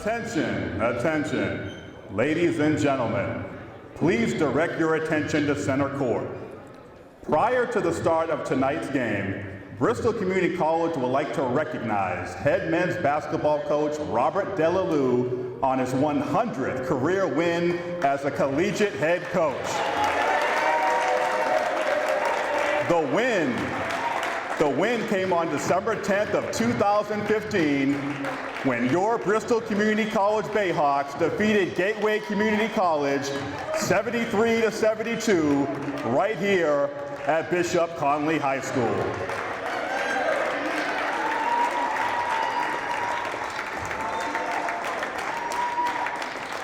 Attention, attention. Ladies and gentlemen, please direct your attention to center court. Prior to the start of tonight's game, Bristol Community College would like to recognize head men's basketball coach Robert Delalue on his 100th career win as a collegiate head coach. The win came on December 10th of 2015 when your Bristol Community College Bayhawks defeated Gateway Community College 73-72 right here at Bishop Conley High School.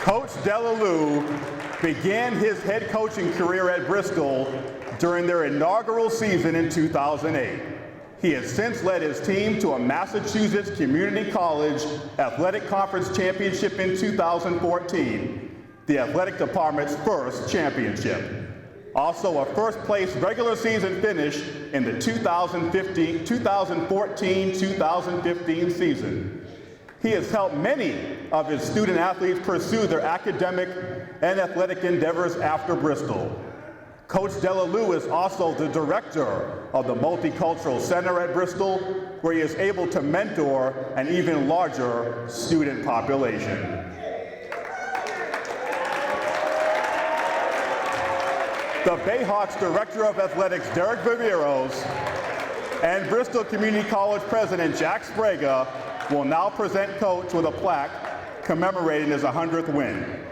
Coach Delalue began his head coaching career at Bristol during their inaugural season in 2008. He has since led his team to a Massachusetts Community College Athletic Conference Championship in 2014, the athletic department's first championship. Also a first-place regular season finish in the 2014-2015 season. He has helped many of his student athletes pursue their academic and athletic endeavors after Bristol. Coach Delalue is also the director of the Multicultural Center at Bristol, where he is able to mentor an even larger student population. The Bayhawks Director of Athletics, Derek Viveros, and Bristol Community College President Jack Sprague will now present Coach with a plaque commemorating his 100th win.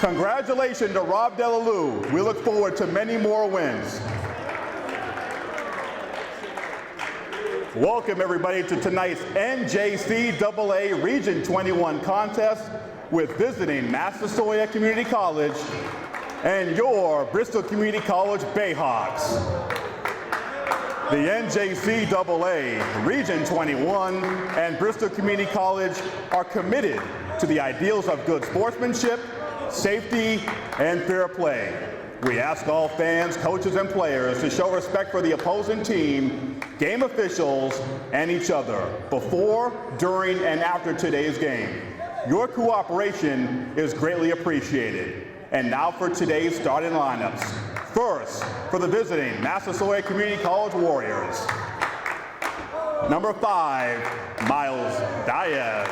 Congratulations to Rob Delalue. We look forward to many more wins. Welcome everybody to tonight's NJCAA Region 21 contest with visiting Massasoit Community College and your Bristol Community College Bayhawks. The NJCAA Region 21 and Bristol Community College are committed to the ideals of good sportsmanship, safety, and fair play. We ask all fans, coaches, and players to show respect for the opposing team, game officials, and each other before, during, and after today's game. Your cooperation is greatly appreciated. And now for today's starting lineups. First, for the visiting Massasoit Community College Warriors. Number 5, Miles Diaz.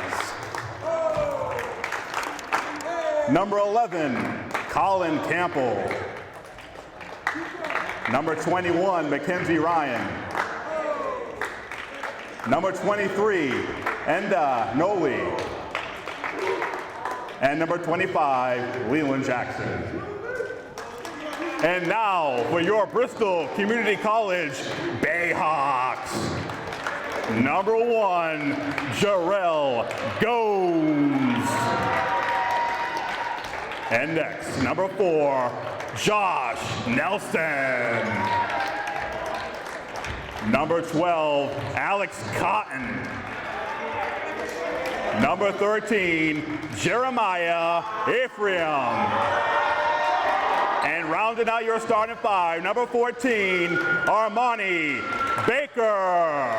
Number 11, Colin Campbell. Number 21, Mackenzie Ryan. Number 23, Enda Noli. And number 25, Leland Jackson. And now for your Bristol Community College Bayhawks. Number 1, Jarrell Gomes. And next, number 4, Josh Nelson. Number 12, Alex Cotton. Number 13, Jeremiah Ephraim. And rounding out your starting 5, number 14, Armani Baker.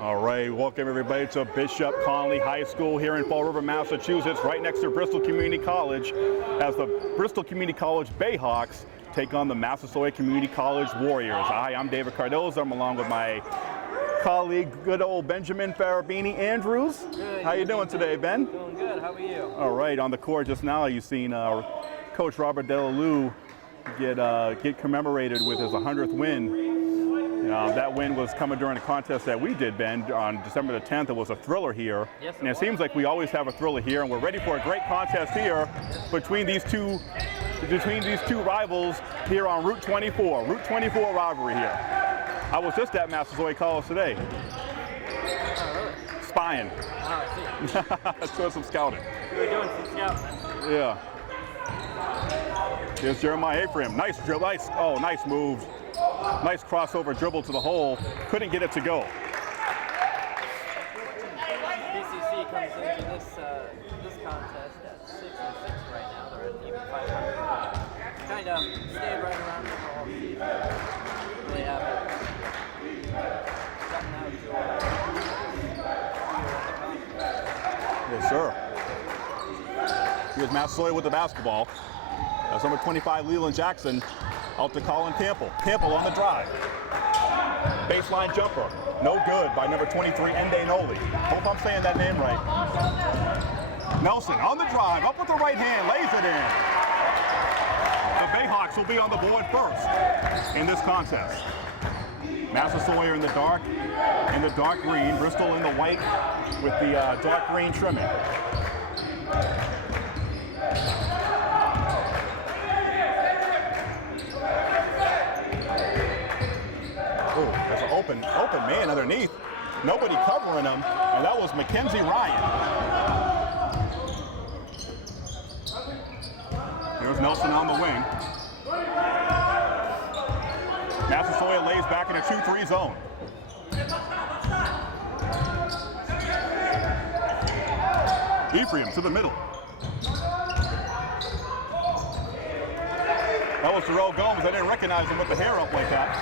All right, welcome everybody to Bishop Conley High School here in Fall River, Massachusetts, right next to Bristol Community College, as the Bristol Community College Bayhawks take on the Massasoit Community College Warriors. Hi, I'm David Cardozo. I'm along with my colleague, good old Benjamin Farabini Andrews. Good. How you doing today, Ben? Doing good. How are you? All right, on the court just now, you've seen Coach Robert Delalue get commemorated with his 100th win. That win was coming during a contest that we did, Ben, on December the 10th. It was a thriller here. Yes, and it seems like we always have a thriller here, and we're ready for a great contest here between these two rivals here on Route 24. Route 24 rivalry here. I was just at Massasoit College today. Spying. Doing some scouting. We were doing some scouting. Yeah. Here's Jeremiah Ephraim. Nice dribble. Nice move. Nice crossover dribble to the hole. Couldn't get it to go. BCC comes into this contest at 6-6 right now. They're at even 500. Kind of stayed right around the whole season. Here's Massasoit with the basketball. That's number 25, Leland Jackson, out to Colin Campbell. Campbell on the drive. Baseline jumper. No good by number 23, Ende Noli. Hope I'm saying that name right. Nelson on the drive, up with the right hand, lays it in. The Bayhawks will be on the board first in this contest. Massasoit in the dark green, Bristol in the white with the dark green trimming. Oh, there's an open man underneath. Nobody covering him, and that was Mackenzie Ryan. Here's Nelson on the wing. Massasoit lays back in a 2-3 zone. Ephraim to the middle. That was Terrell Gomes. I didn't recognize him with the hair up like that.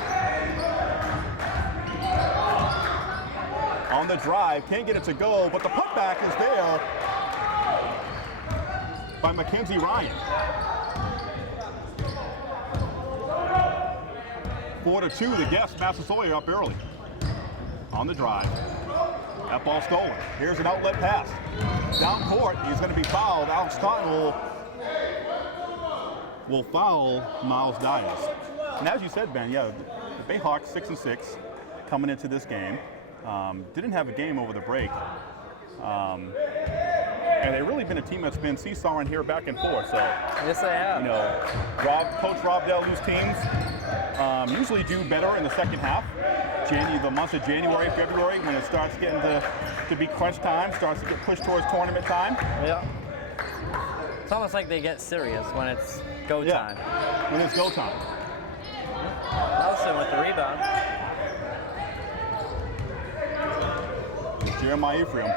On the drive, can't get it to go, but the putback is there by Mackenzie Ryan. 4-2, the guests, Massasoit up early. On the drive. That ball stolen. Here's an outlet pass. Down court, he's going to be fouled. Alex Cotton will foul Miles Dias. And as you said, Ben, yeah, the Bayhawks 6-6 coming into this game. Didn't have a game over the break. And they've really been a team that's been seesawing here back and forth. So, yes, they have. You know, Coach Rob Delu's teams usually do better in the second half. The months of January, February, when it starts getting to be crunch time, starts to get pushed towards tournament time. Yeah. It's almost like they get serious when it's go time. When it's go time. Nelson with the rebound. Jeremiah Ephraim.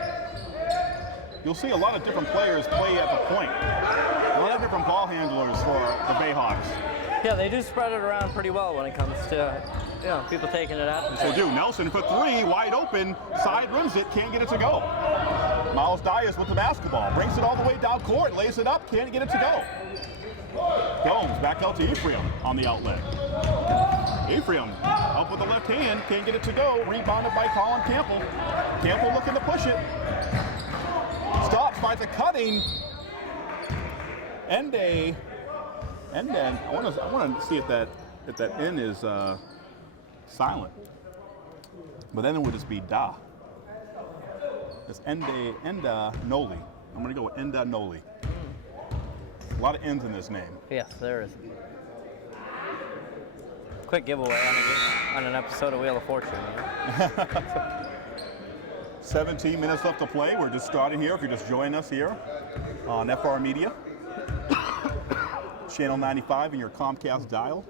You'll see a lot of different players play at the point. A lot of different ball handlers for the Bayhawks. Yeah, they do spread it around pretty well when it comes to people taking it out. They do. Nelson for three, wide open, side rims it, can't get it to go. Miles Dias with the basketball, brings it all the way down court, lays it up, can't get it to go. Gomes back out to Ephraim on the outlet. Ephraim up with the left hand, can't get it to go. Rebounded by Colin Campbell. Campbell looking to push it. Stops by the cutting. Ende. I want to see if that N is silent. But then it would just be Da. It's Enda Noli. I'm going to go with Enda Noli. A lot of N's in this name. Yes, there is. Quick giveaway on an episode of Wheel of Fortune. 17 minutes left to play. We're just starting here. If you're just joining us here on FR Media, Channel 95 in your Comcast dial.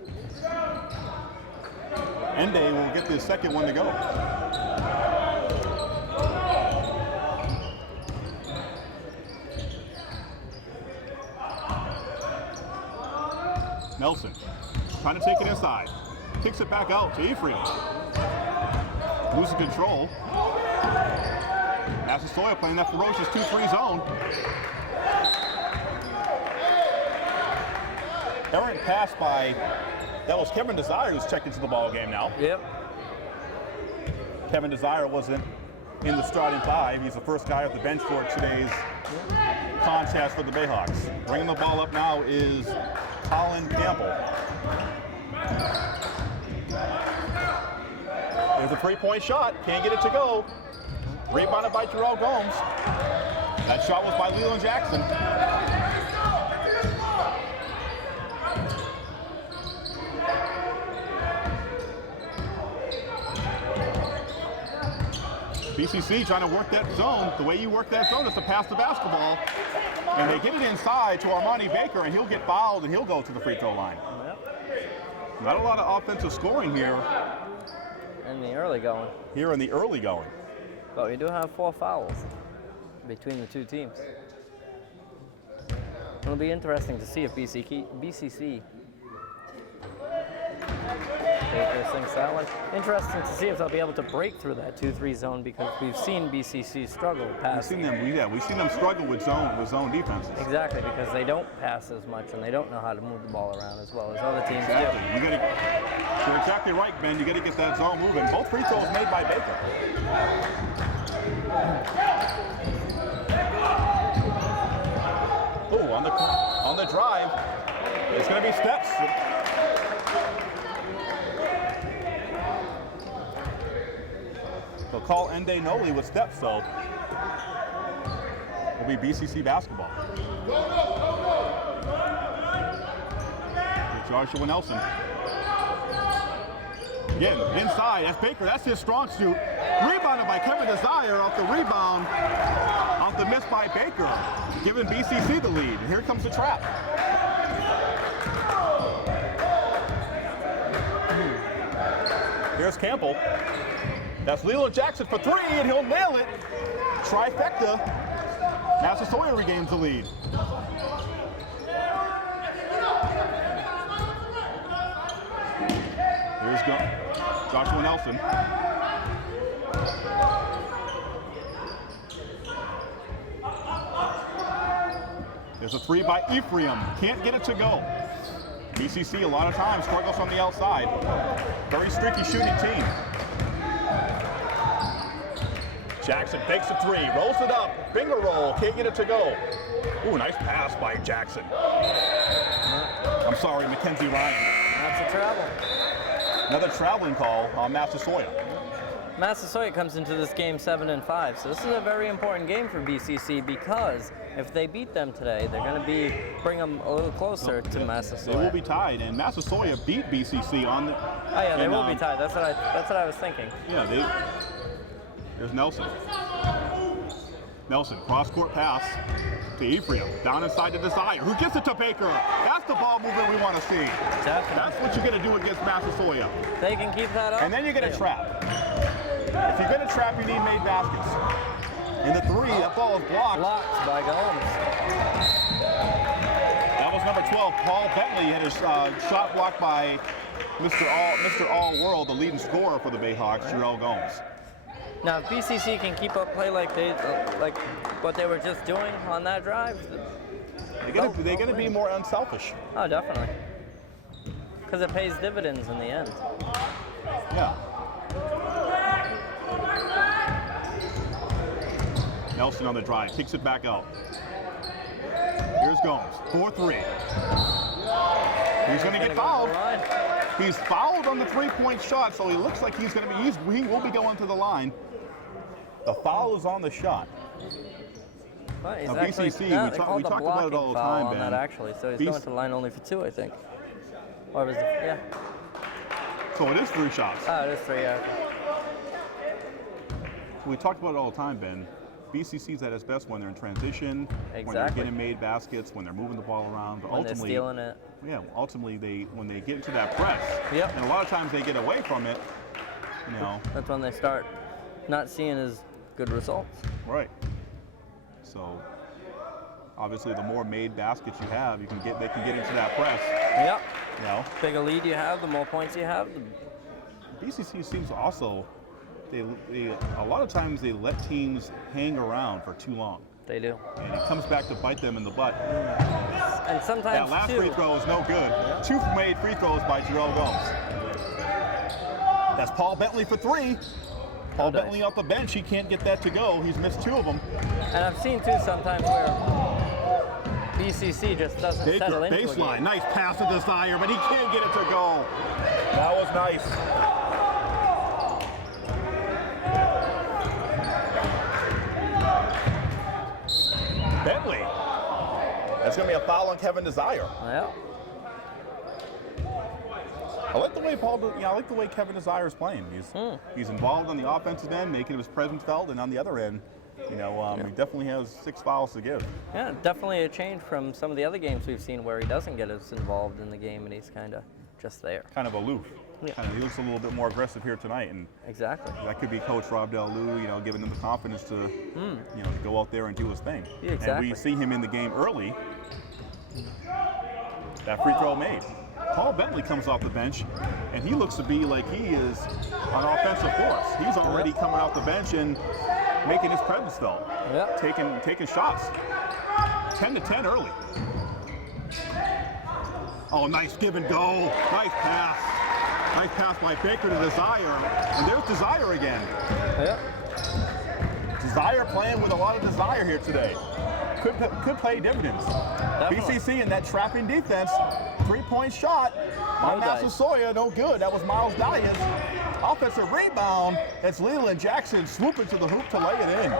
Ende will get the second one to go. Nelson trying to take it inside. Kicks it back out to Ephraim. Losing control. Massasoit playing that ferocious 2-3 zone. Errant pass by, that was Kevin Desire who's checked into the ball game now. Yep. Kevin Desire wasn't in the starting five. He's the first guy off the bench for today's contest for the Bayhawks. Bringing the ball up now is Colin Campbell. There's a three-point shot. Can't get it to go. Rebounded by Terrell Gomes. That shot was by Leland Jackson. BCC trying to work that zone. The way you work that zone is to pass the basketball. And they get it inside to Armani Baker, and he'll get fouled, and he'll go to the free throw line. Yep. Not a lot of offensive scoring here. In the early going. Here in the early going. But we do have 4 fouls between the two teams. It'll be interesting to see if BCC take those things to that one. Interesting to see if they'll be able to break through that 2-3 zone because we've seen BCC struggle passing. We've seen them struggle with zone defenses. Exactly, because they don't pass as much and they don't know how to move the ball around as well as other teams Exactly. do. You're exactly right, Ben. You got to get that zone moving. Both free throws made by Baker. Oh, on the drive, it's going to be steps. They'll call Ende Noli with steps, so it'll be BCC basketball. Joshua Nelson. Again, inside, that's Baker, that's his strong suit. Rebounded by Kevin Desire off the rebound, off the miss by Baker, giving BCC the lead. And here comes the trap. Here's Campbell. That's Leland Jackson for three, and he'll nail it. Trifecta. Massasoit regains the lead. Here's Joshua Nelson. There's a three by Ephraim. Can't get it to go. BCC a lot of times struggles from the outside. Very streaky shooting team. Jackson takes a three, rolls it up, finger roll, can't get it to go. Ooh, nice pass by Jackson. I'm sorry, Mackenzie Ryan. That's a travel. Another traveling call on Massasoit. Massasoit comes into this game 7-5, so this is a very important game for BCC because if they beat them today, they're going to bring them a little closer to Massasoit. They will be tied, and Massasoit beat BCC on the. Oh yeah, they will be tied. That's what I was thinking. Yeah, there's Nelson. Nelson, cross-court pass to Ephraim. Down inside to Desire. Who gets it to Baker? That's the ball movement we want to see. Definitely. That's what you're going to do against Massasoit. They can keep that up. And then you're going to trap. If you're going to trap, you need made baskets. In the three, that ball is blocked. Blocked by Gomes. That was number 12, Paul Bentley, had his shot blocked by Mr. All-World, the leading scorer for the Bayhawks, Jarrell Gomes. Now, if BCC can keep up play like what they were just doing on that drive, they're going to be more unselfish. Oh, definitely. Because it pays dividends in the end. Yeah. Nelson on the drive, kicks it back out. Here's Gomes, 4-3. He's going to get fouled. He's fouled on the three-point shot, so he looks like he will be going to the line. The foul is on the shot. Well, now, BCC, we talk about it all the time, Ben. That actually, so he's going to the line only for two, I think. Or was it? Yeah. So it is three shots. Oh, it is three. Yeah. We talk about it all the time, Ben. BCC's at its best when they're in transition, when they're getting made baskets, when they're moving the ball around. But when they're stealing it. Yeah, ultimately when they get into that press, yep. And a lot of times they get away from it, That's when they start not seeing as good results. Right. So obviously the more made baskets you have, they can get into that press. Yep. Bigger lead you have, the more points you have. BCC seems also, a lot of times they let teams hang around for too long. They do. And it comes back to bite them in the butt. And sometimes that last free throw is no good. Yeah. Two made free throws by Jarrell Gomes. That's Paul Bentley for three. Paul Bentley off the bench, he can't get that to go. He's missed two of them. And I've seen too sometimes where BCC just doesn't settle into baseline, nice pass to Desire, but he can't get it to go. That was nice. Bentley. That's going to be a foul on Kevin Desire. Yeah. I like the way I like the way Kevin Desire is playing. He's involved on the offensive end, making his presence felt, and on the other end, he definitely has 6 fouls to give. Yeah, definitely a change from some of the other games we've seen where he doesn't get as involved in the game and he's kind of just there. Kind of aloof. Yeah. He looks a little bit more aggressive here tonight, and exactly. That could be Coach Rob Del-Lou, giving him the confidence to, to go out there and do his thing. Yeah, exactly. And we see him in the game early. That free throw made. Paul Bentley comes off the bench, and he looks to be like he is an offensive force. He's already coming off the bench and making his presence felt. Yep. Taking shots. 10-10 early. Oh, nice give and go. Nice pass. Nice pass by Baker to Desire. And there's Desire again. Yep. Desire playing with a lot of desire here today. Could play dividends. Definitely. BCC in that trapping defense. 3-point shot by No dice. Massasoit. No good. That was Miles Dahlia's offensive rebound. It's Leland Jackson swooping to the hoop to lay it in.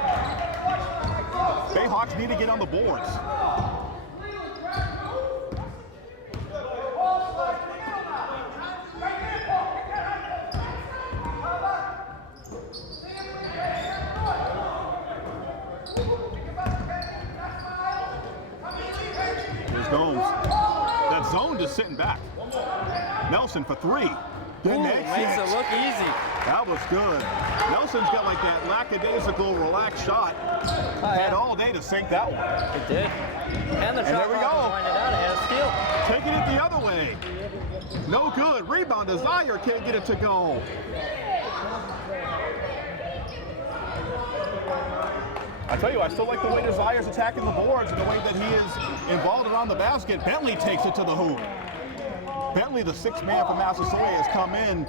Bayhawks need to get on the boards. Here's Gomes. That zone just sitting back. Nelson for three. Good Makes it look easy. That was good. Nelson's got like that lackadaisical, relaxed shot. Had all day to sink that one. It did. And the shot there we clock go. is winding down. It has steal. Taking it the other way. No good. Rebound. Desire can't get it to go. I tell you, I still like the way Desire's attacking the boards and the way that he is involved around the basket. Bentley takes it to the hoop. Bentley, the sixth man from Massasoit, has come in and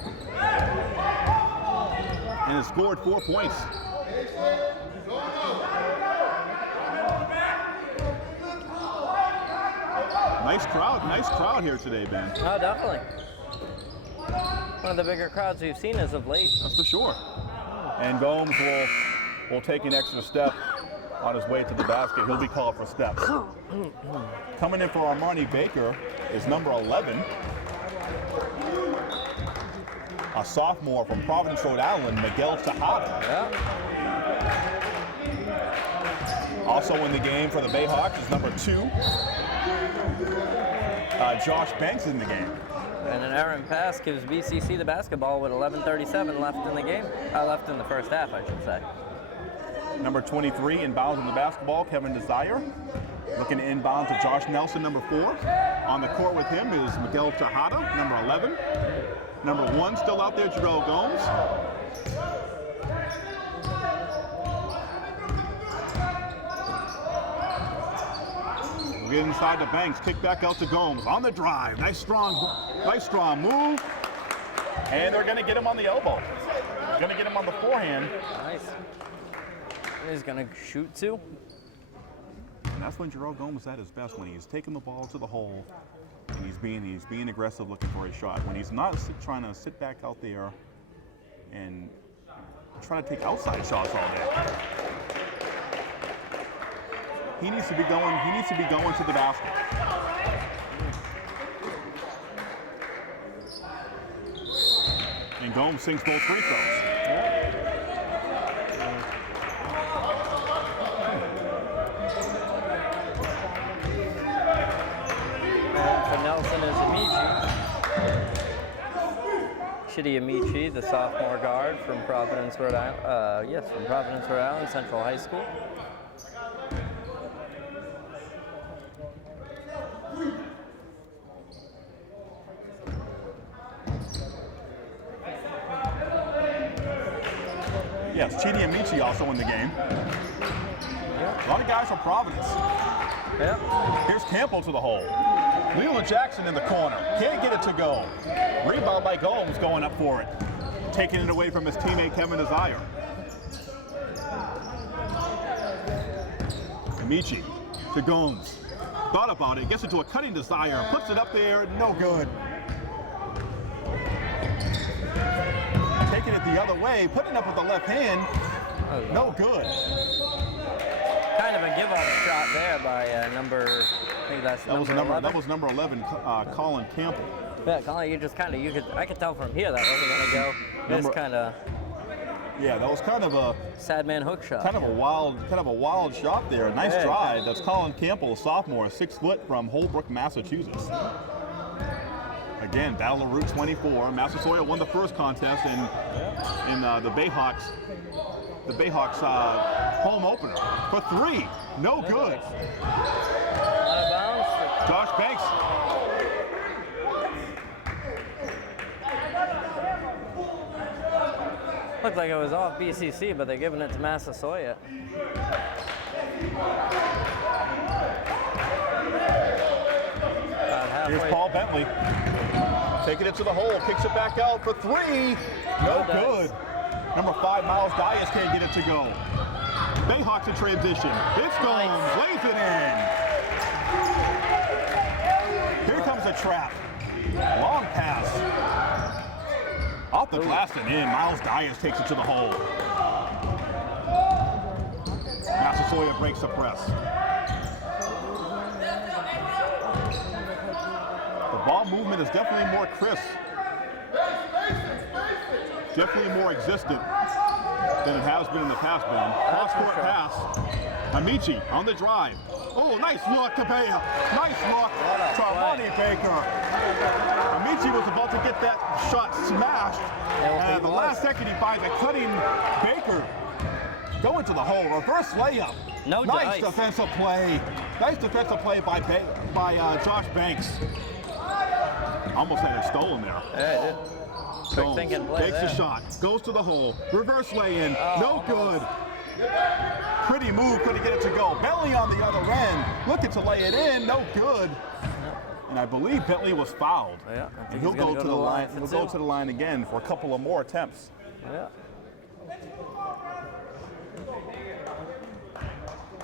has scored 4 points. Nice crowd here today, Ben. Oh, definitely. One of the bigger crowds we've seen as of late. That's for sure. And Gomes will take an extra step on his way to the basket. He'll be called for steps. Coming in for Armani Baker is number 11. A sophomore from Providence, Rhode Island, Miguel Tejada. Yeah. Also in the game for the Bayhawks is number 2. Josh Banks in the game. And an errant pass gives BCC the basketball with 11:37 left in the game. Left in the first half, I should say. Number 23 inbounds in the basketball, Kevin Desire. Looking to inbound to Josh Nelson, number 4. On the court with him is Miguel Tejada, number 11. Number 1 still out there, Jarrell Gomes. We'll get inside the Banks, kick back out to Gomes. On the drive, nice strong move. And they're gonna get him on the elbow. Gonna get him on the forehand. Nice. He's gonna shoot too. And that's when Jarrell Gomes is at his best, when he's taking the ball to the hole and he's being aggressive, looking for a shot. When he's not trying to sit back out there and try to take outside shots all day. He needs to be going to the basket. And Gomes sinks both free throws. For Nelson is Amici. Chidi Amici, the sophomore guard from Providence, Rhode Island. From Providence, Rhode Island Central High School. Yes, Chidi Amici also in the game. A lot of guys from Providence. Yep. Here's Campbell to the hole. Leland Jackson in the corner. Can't get it to go. Rebound by Gomes going up for it. Taking it away from his teammate Kevin Desire. Amici to Gomes. Thought about it, gets it to a cutting Desire, puts it up there, no good. Taking it the other way, putting it up with the left hand, no good. Kind of a give-up shot there by number, I think that's number 11. That was number 11, Colin Campbell. Yeah, Colin, I could tell from here that wasn't gonna go. It's kind of. Yeah, that was kind of a sad man hook shot. Kind of a wild shot there. Nice drive. That's Colin Campbell, a sophomore, 6 foot from Holbrook, Massachusetts. Again, Battle of Route 24. Massasoit won the first contest in the Bayhawks. The Bayhawks home opener for 3. No good. Out of bounds. Josh Banks. Looked like it was off BCC, but they're giving it to Massasoit. Here's Paul Bentley. Taking it to the hole, kicks it back out for three. No good. Number 5, Miles Dias can't get it to go. Bayhawks in transition. It's Gomes, lays it in. Here comes a trap. Long pass. Off the glass and in. Miles Dias takes it to the hole. Massasoit breaks the press. The ball movement is definitely more crisp. Definitely more existent than it has been in the past, Ben. Cross-court pass. Amici on the drive. Oh, nice look to Baya. Nice look to Monty Baker. Amici was about to get that shot smashed. And at the last second, he finds a cutting Baker. Going to the hole. Reverse layup. Nice defensive play. Nice defensive play by Josh Banks. Almost had it stolen there. Yeah, it did. Quick thinking play takes there. a shot, goes to the hole, reverse lay-in, no good. Pretty move, couldn't get it to go. Bentley on the other end, looking to lay it in, no good. And I believe Bentley was fouled. Yeah, and he'll go to the line. He'll go to the line again for a couple of more attempts. Yeah.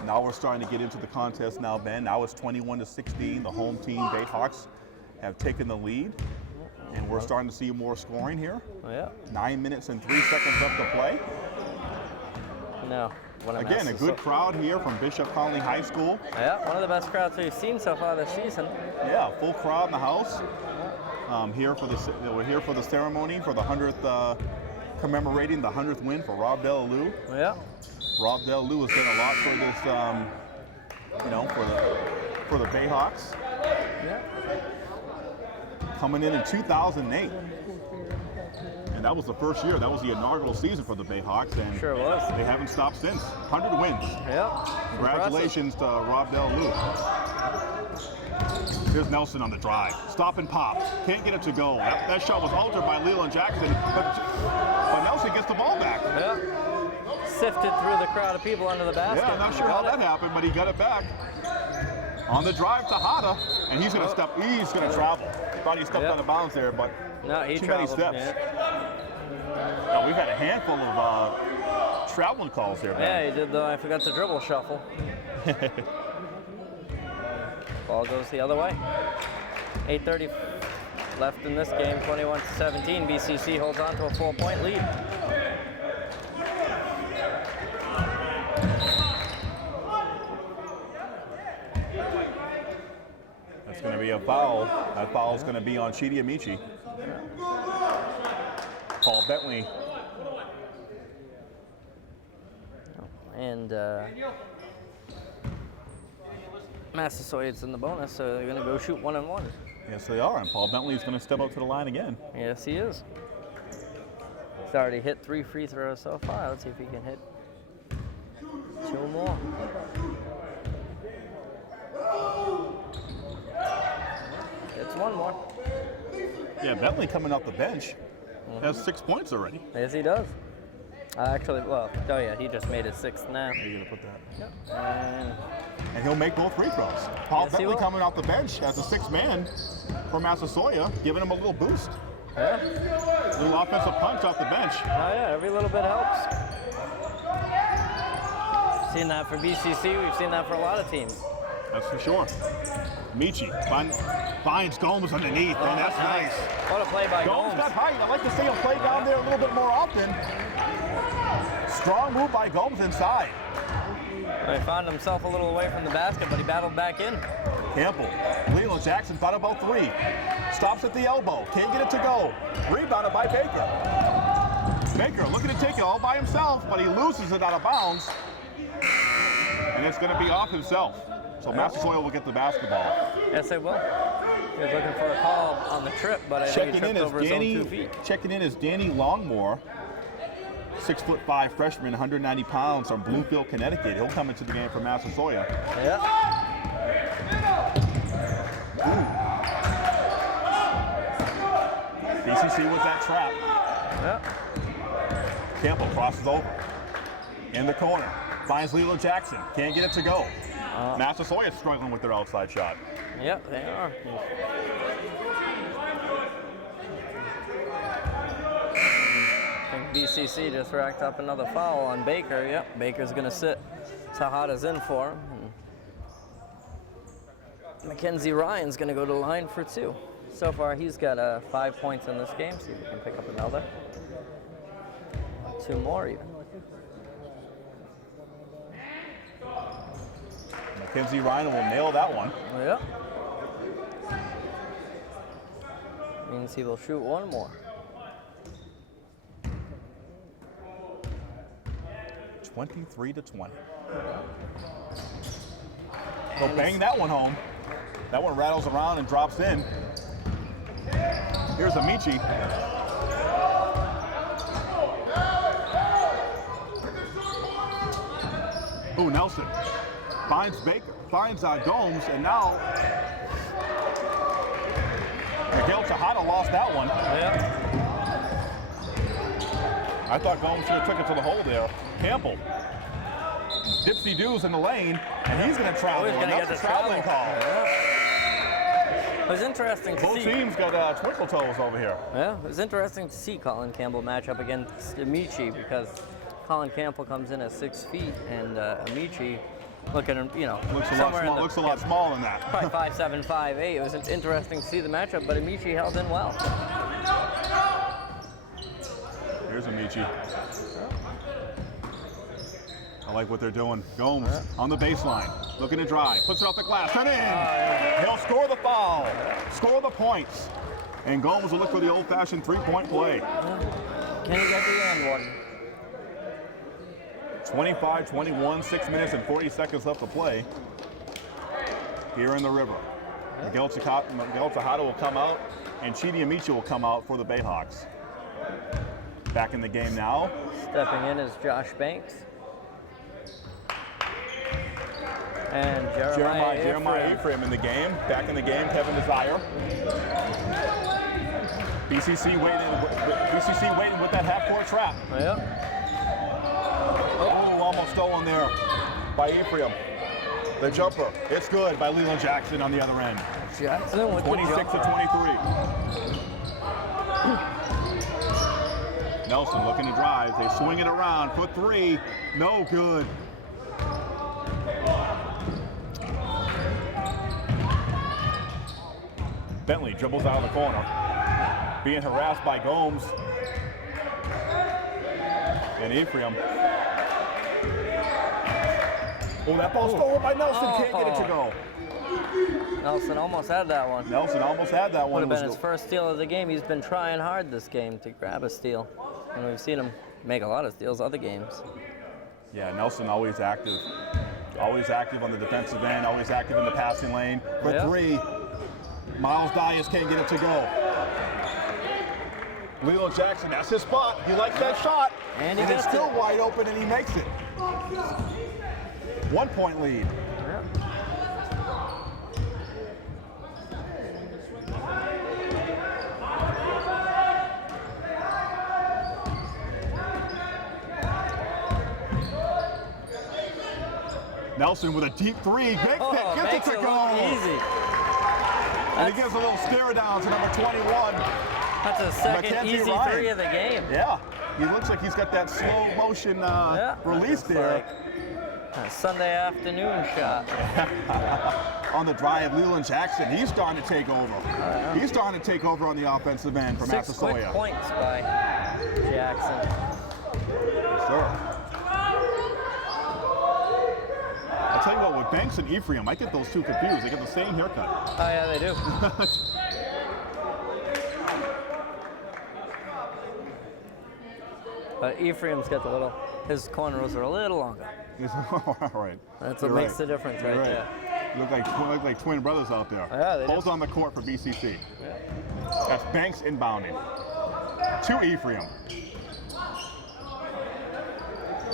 Now we're starting to get into the contest now, Ben. Now it's 21-16. The home team, Bayhawks, have taken the lead. And we're starting to see more scoring here. Yeah. 9 minutes and 3 seconds left to play. No. Again, a good crowd here from Bishop Connolly High School. Yeah, one of the best crowds we've seen so far this season. Yeah, full crowd in the house. We're here for the ceremony for the 100th, commemorating the 100th win for Rob Delalue. Yeah. Rob Delalue has done a lot for this, for the Bayhawks. Yeah. Coming in 2008. And that was the first year. That was the inaugural season for the Bayhawks. And sure was. They haven't stopped since. 100 wins. Yeah. Congratulations to Rob Delalue. Here's Nelson on the drive. Stop and pop. Can't get it to go. That shot was altered by Leland Jackson, but Nelson gets the ball back. Yeah. Sifted through the crowd of people under the basket. Yeah, I'm not sure how that happened, but he got it back. On the drive to Hada, and he's going to travel. Thought he stepped out of bounds there, but no, he too many steps. Yeah. Now, we've had a handful of traveling calls there, man. Yeah, he did the I forgot the dribble shuffle. Ball goes the other way. 8:30 left in this game, 21-17. BCC holds on to a 4-point lead. That's going to be a foul. That foul is going to be on Chidi Amici. Paul Bentley. And Massasoit's in the bonus, so they're going to go shoot 1-1. Yes, they are. And Paul Bentley is going to step up to the line again. Yes, he is. He's already hit 3 free throws so far. Let's see if he can hit 2 more. It's 1 more. Yeah, Bentley coming off the bench has 6 points already. Yes, he does. He just made his 6th now. Are you going to put that? Yep. And he'll make both free throws. Paul Yes, Bentley coming off the bench as a 6th man for Massasoit, giving him a little boost. Yeah. A little offensive punch off the bench. Oh yeah, every little bit helps. Seen that for BCC, we've seen that for a lot of teams. That's for sure. Michi finds Gomes underneath, and that's nice. What a play by Gomes. Got height. I'd like to see him play down there a little bit more often. Strong move by Gomes inside. He found himself a little away from the basket, but he battled back in. Campbell. Leland Jackson thought about 3. Stops at the elbow. Can't get it to go. Rebounded by Baker. Baker looking to take it all by himself, but he loses it out of bounds. And it's going to be off himself. So Massasoit will get the basketball. Yes, they will. He was looking for a call on the trip, but I think he tripped over his own 2 feet. Checking in is Danny Longmore, 6'5" freshman, 190 pounds from Bluefield, Connecticut. He'll come into the game for Massasoit. Yeah. BCC with that trap. Yeah. Campbell crosses over. In the corner. Finds Leland Jackson. Can't get it to go. Massasoit is struggling with their outside shot. Yep, they are. I think BCC just racked up another foul on Baker. Yep, Baker's going to sit. Tejada's in for him. And Mackenzie Ryan's going to go to the line for 2. So far, he's got 5 points in this game. See if we can pick up another. 2 more even. Mackenzie Ryan will nail that one. Yep. Means he will shoot 1 more. 23-20. He'll bang that one home. That one rattles around and drops in. Here's Amici. Ooh, Nelson finds Baker, finds Gomes, and now Miguel Tejada lost that one. Yeah. I thought Gomes should have took it to the hole there. Campbell. Dipsy-doos in the lane, and he's going to travel. He's going to get the traveling call. Yeah. It was interesting to see. Both teams got twinkle toes over here. Yeah, it was interesting to see Colin Campbell match up against Amici because Colin Campbell comes in at 6 feet, and Amici, looking, looks a lot smaller than that. Probably 5'7", 5'8". It was interesting to see the matchup, but Amici held in well. Here's Amici. I like what they're doing. Gomes on the baseline, looking to drive, puts it off the glass, turn in. He'll score the foul, score the points, and Gomes will look for the old-fashioned three-point play. Can he get the and one? 25-21, 6 minutes and 40 seconds left to play here in the River. Miguel Tejada will come out, and Chidi Amici will come out for the Bayhawks. Back in the game now. Stepping in is Josh Banks. And Jeremiah Ephraim in the game. Back in the game, Kevin Desire. BCC waiting with that half-court trap. Yep. Oh, almost stolen there by Ephraim. The jumper, it's good by Leland Jackson on the other end. Jackson with 26-23. Nelson looking to drive. They swing it around for 3. No good. Bentley dribbles out of the corner, being harassed by Gomes and Ephraim. Oh, that ball stolen by Nelson. Can't get it to go. Nelson almost had that one. Would have been his first steal of the game. He's been trying hard this game to grab a steal. And we've seen him make a lot of steals other games. Yeah, Nelson always active. Always active on the defensive end, always active in the passing lane. For 3, Miles Dias can't get it to go. Leland Jackson, that's his spot. He likes that shot. And it's still wide open, and he makes it. 1 point lead. Nelson with a deep 3, big pick, gets it to go. Easy. And he gives a little stare down to number 21. That's a second Mackenzie easy Ryan. 3 of the game. Yeah, he looks like he's got that slow motion release there. Like a Sunday afternoon shot. On the drive, Leland Jackson, he's starting to take over. He's starting to take over on the offensive end for Massasoit. 6 quick points by Jackson. Yes, sir. I'll tell you what, with Banks and Ephraim, I get those two confused. They get the same haircut. Oh, yeah, they do. But Ephraim's got his cornrows are a little longer. All right. That's what makes the difference right there. Look like twin brothers out there. Yeah, they Both on the court for BCC. Yeah. That's Banks inbounding to Ephraim.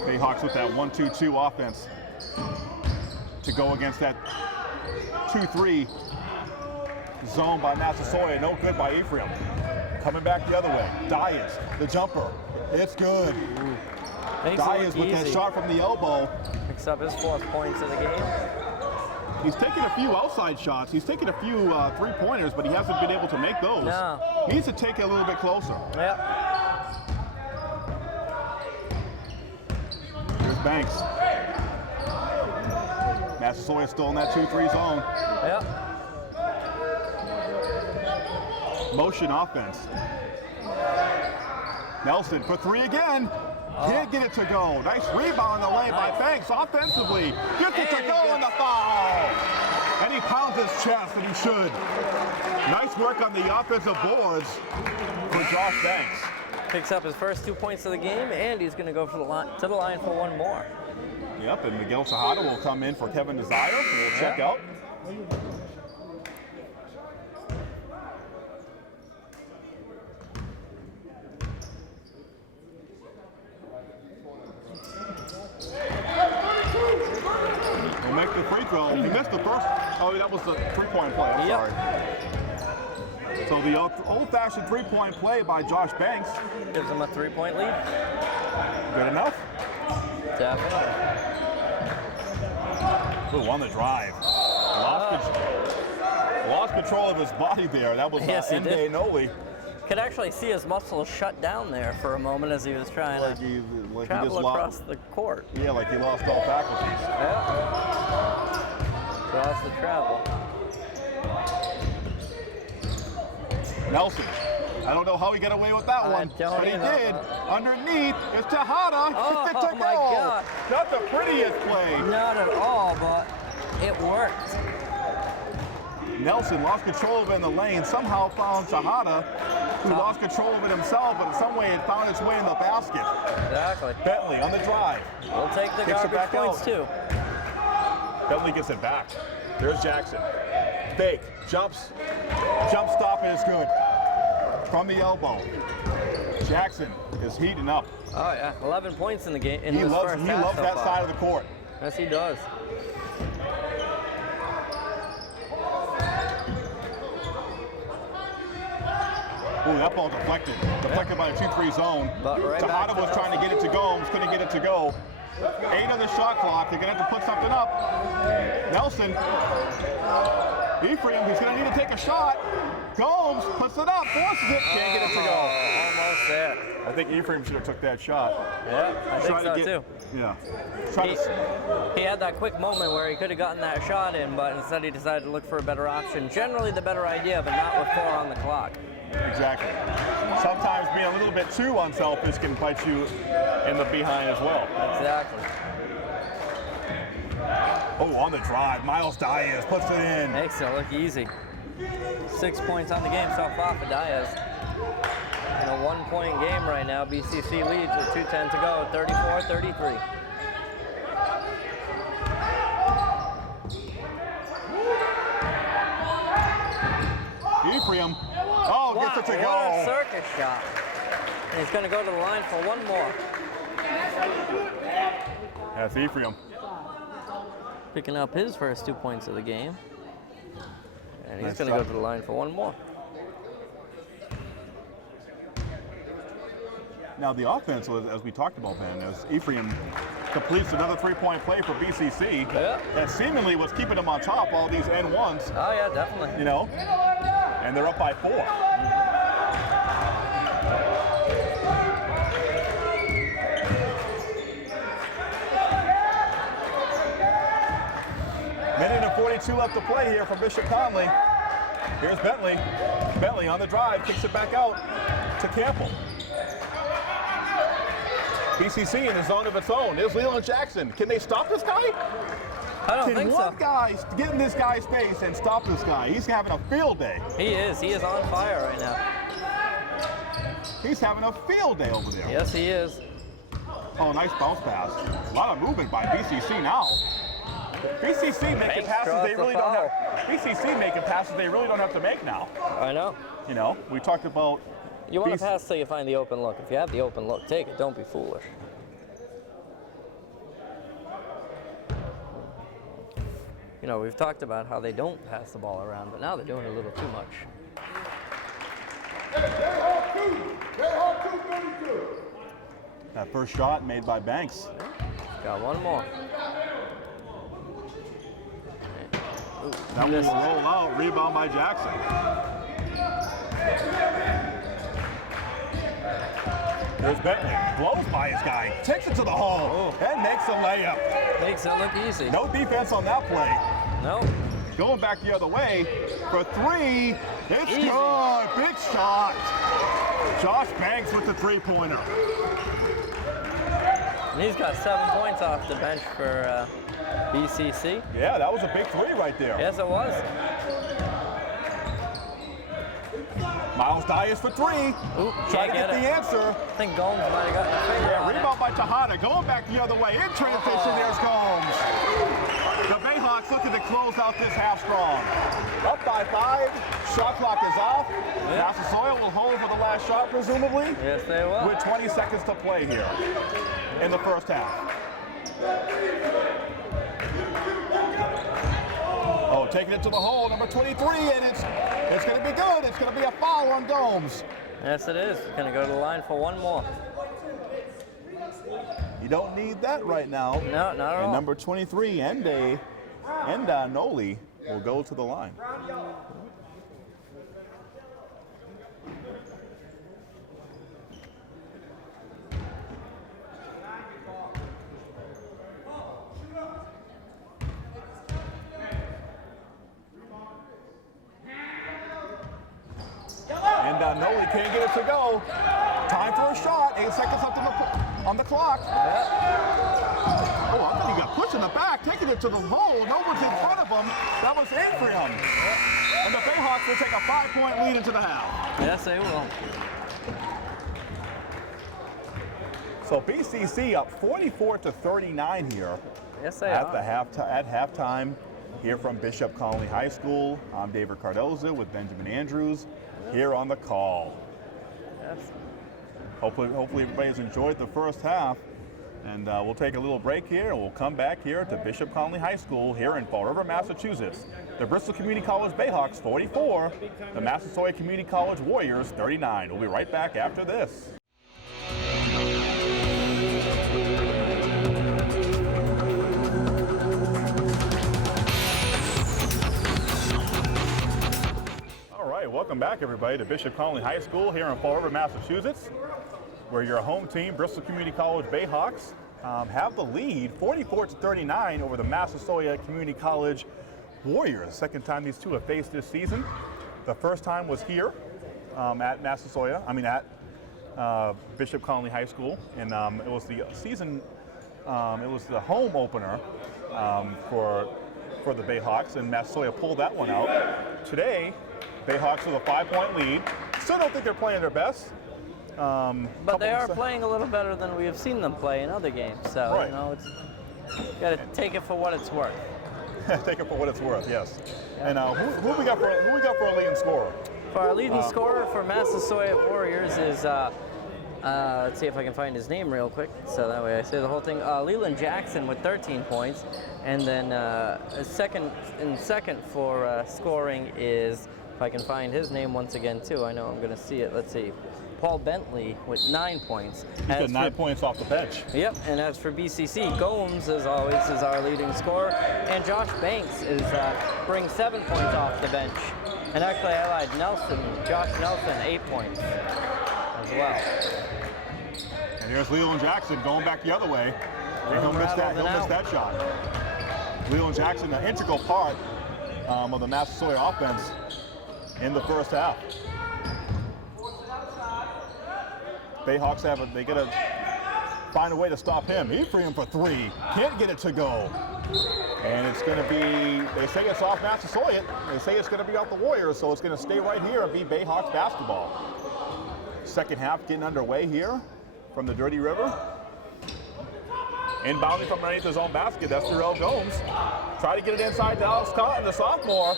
Bayhawks with that 1-2-2 offense to go against that 2-3 zone by Massasoit. No good by Ephraim. Coming back the other way. Dias, the jumper. It's good. Makes it Dias look with that easy. shot from the elbow. Picks up his 4th points of the game. He's taken a few outside shots. He's taken a few three-pointers, but he hasn't been able to make those. No. He needs to take it a little bit closer. Yep. Here's Banks. Massasoit still in that 2-3 zone. Yep. Motion offense. Nelson for 3 again. Can't get it to go. Nice rebound in the lane by Banks offensively. Gets it to go in the foul. And he pounds his chest, and he should. Nice work on the offensive boards for Josh Banks. Picks up his first 2 points of the game, and he's going to go to the line for 1 more. Yep, and Miguel Tejada will come in for Kevin Desire, and we'll check out. He'll make the free throw. He missed the first. Oh, that was the three-point play. I'm sorry. So the old-fashioned three-point play by Josh Banks. Gives him a 3-point lead. Good enough. Definitely. Ooh, on the drive. Lost control of his body there. That was Yes, he Ende did. Noli. Could actually see his muscles shut down there for a moment as he was trying Like to he travel just across the court. Yeah, like he lost all faculties. Yeah. Lost the travel. Nelson. I don't know how he got away with that one, but he did. Underneath, it's Tejada. Oh, Gets it to my go. God. Not the prettiest play. Not at all, but it worked. Nelson lost control of it in the lane, somehow found Tejada, who lost control of it himself, but in some way it found its way in the basket. Exactly. Bentley on the drive. We'll take the Kicks it garbage back points out. too. Bentley gets it back. There's Jackson. Fake. Jumps. Jump stop is good. From the elbow. Jackson is heating up. Oh yeah, 11 points in the game. He loves that side of the court. Yes, he does. Ooh, that ball deflected. Deflected by a 2-3 zone. But right Tejada back was to trying to get it to Gomes, couldn't get it to go. 8 on the shot clock. They're going to have to put something up. Nelson. Ephraim, he's going to need to take a shot. Gomes puts it up, forces it, can't get it to go. Almost there. I think Ephraim should have took that shot. Yeah, I think so too. Yeah. He had that quick moment where he could have gotten that shot in, but instead he decided to look for a better option. Generally the better idea, but not with 4 on the clock. Exactly. Sometimes being a little bit too unselfish can bite you in the behind as well. Exactly. Oh, on the drive, Miles Diaz puts it in. Makes it look easy. 6 points on the game so far for Diaz. In a 1-point game right now, BCC leads with 2:10 to go, 34-33. Ephraim, oh, gets it to What a go. circus shot. And he's going to go to the line for 1 more. That's Ephraim. Picking up his first 2 points of the game. And he's Nice going to go shot. to the line for 1 more. Now the offense, as we talked about, Ben, as Ephraim completes another 3-point play for BCC, Yeah. that seemingly was keeping them on top all these N1s, Oh, yeah, definitely. you know, and they're up by 4. Minute and 42 left to play here from Bishop Conley. Here's Bentley. Bentley on the drive, kicks it back out to Campbell. BCC in a zone of its own. There's Leland Jackson. Can they stop this guy? I don't Can think one so. guy get in this guy's face and stop this guy? He's having a field day. He is on fire right now. He's having a field day over there. Yes, he is. Oh, nice bounce pass. A lot of movement by BCC now. BCC making passes they really don't have. BCC making passes they really don't have to make now. I know. You know, we talked about. You want to pass till you find the open look. If you have the open look, take it. Don't be foolish. You know, we've talked about how they don't pass the ball around, but now they're doing it a little too much. That first shot made by Banks. Got one more. That will roll out, rebound by Jackson. There's Bentley, blows by his guy, takes it to the hole, and makes a layup. Makes it look easy. No defense on that play. No. Going back the other way for three. It's Easy. good. Big shot. Josh Banks with the three-pointer. And he's got 7 points off the bench for BCC. Yeah, that was a big three right there. Yes, it was. Miles Dias for three. Ooh, Try to can't get get the it. answer. I think Gomes might have gotten a finger Yeah, on rebound by Tejada. Going back the other way. In transition, there's Gomes. The Bayhawks looking to close out this half strong. Up by 5. Shot clock is off. Massasoit will hold for the last shot, presumably. it. Yes, they will. With 20 seconds to play here in the first half. Oh, taking it to the hole, number 23, and it's going to be good. It's going to be a foul on Gomes. Yes, it is. Going to go to the line for one more. You don't need that right now. No, not at And all. number 23, Noli, will go to the line. And Noli can't get it to go. Time for a shot. 8 seconds left on the clock. Oh, I think he got pushed in the back, taking it to the hole. No one's in front of him. That was in for him. And the Bayhawks will take a 5-point lead into the half. Yes, they will. So BCC up 44-39 here Yes, they at are. at halftime here from Bishop Connolly High School. I'm David Cardoza with Benjamin Andrews here on the call. Yes. Hopefully everybody's enjoyed the first half. And we'll take a little break here, and we'll come back here to Bishop Connolly High School here in Fall River, Massachusetts. The Bristol Community College Bayhawks 44, the Massasoit Community College Warriors 39. We'll be right back after this. All right, welcome back everybody to Bishop Connolly High School here in Fall River, Massachusetts, where your home team, Bristol Community College Bayhawks, have the lead 44-39 over the Massasoit Community College Warriors. Second time these two have faced this season. The first time was here at Bishop Connolly High School, and it was the season, it was the home opener for the Bayhawks, and Massasoit pulled that one out. Today, Bayhawks with a 5-point lead. Still don't think they're playing their best. But they are playing a little better than we have seen them play in other games. So, Right. you know, got to take it for what it's worth. Take it for what it's worth, yes. And who we got for a leading scorer? For our leading scorer for Massasoit Warriors is, let's see if I can find his name real quick, so that way I say the whole thing. Leland Jackson with 13 points, and then second for scoring is, if I can find his name once again too, I know I'm going to see it. Let's see. Paul Bentley with 9 points. He's got 9 points off the bench. Yep, and as for BCC, Gomes, as always, is our leading scorer, and Josh Banks brings 7 points off the bench. And actually, I lied, Josh Nelson, 8 points as well. And here's Leland Jackson going back the other way. And he'll miss that shot. Leland Jackson, an integral part of the Massasoit offense in the first half. Bayhawks they gotta find a way to stop him. He's free him for 3. Can't get it to go. And it's gonna be, they say it's off Massasoit. They say it's gonna be off the Warriors, so it's gonna stay right here and be Bayhawks basketball. Second half getting underway here from the Dirty River. Inbounding from underneath his own basket, that's Terrell Gomes. Try to get it inside to Alex Cotton, the sophomore.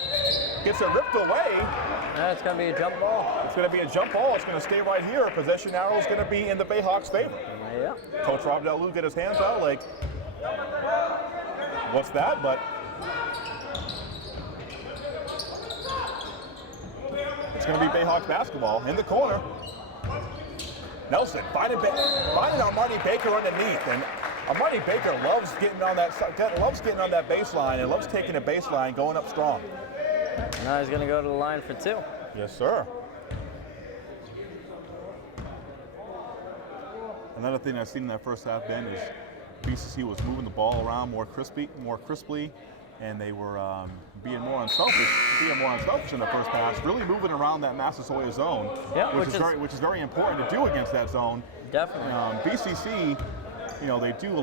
Gets it ripped away. It's going to be a jump ball. It's going to be a jump ball. It's going to stay right here. Possession arrow is going to be in the Bayhawks' favor. Yeah. Coach Rob Delu get his hands out like, what's that? But it's going to be Bayhawks basketball in the corner. Nelson finding Armani Baker underneath, and Armani Baker loves getting on that baseline and loves taking a baseline, going up strong. Now he's going to go to the line for 2. Yes, sir. Another thing I've seen in that first half, Ben, is BCC was moving the ball around more crisply, and they were being more unselfish in the first pass, really moving around that Massasoit zone, which is very important to do against that zone. Definitely. BCC, they do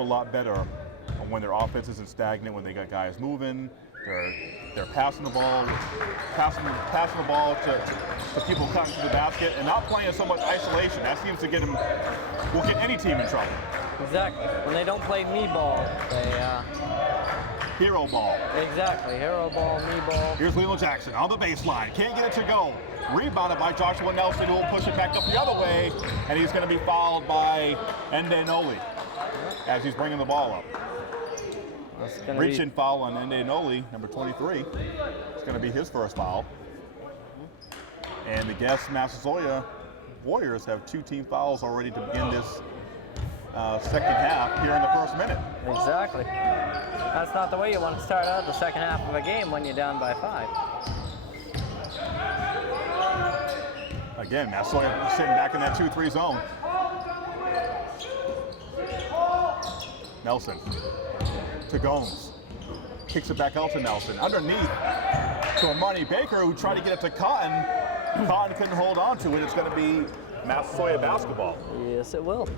a lot better when their offense isn't stagnant, when they got guys moving. They're passing the ball to people coming to the basket, and not playing so much isolation. That seems to will get any team in trouble. Exactly. When they don't play me ball, they hero ball. Exactly. Hero ball, me ball. Here's Leland Jackson on the baseline. Can't get it to go. Rebounded by Joshua Nelson, who will push it back up the other way, and he's going to be fouled by Ende Noli as he's bringing the ball up. Reach-in foul on Ende Noli, number 23. It's going to be his first foul. And the guest Massasoit Warriors have 2 team fouls already to begin this second half here in the first minute. Exactly. That's not the way you want to start out the second half of a game when you're down by 5. Again, Massasoit sitting back in that 2-3 zone. Nelson to Gomes. Kicks it back out to Nelson. Underneath to Armani Baker, who tried to get it to Cotton. Cotton couldn't hold on to it. It's going to be Massasoit basketball. Yes, it will.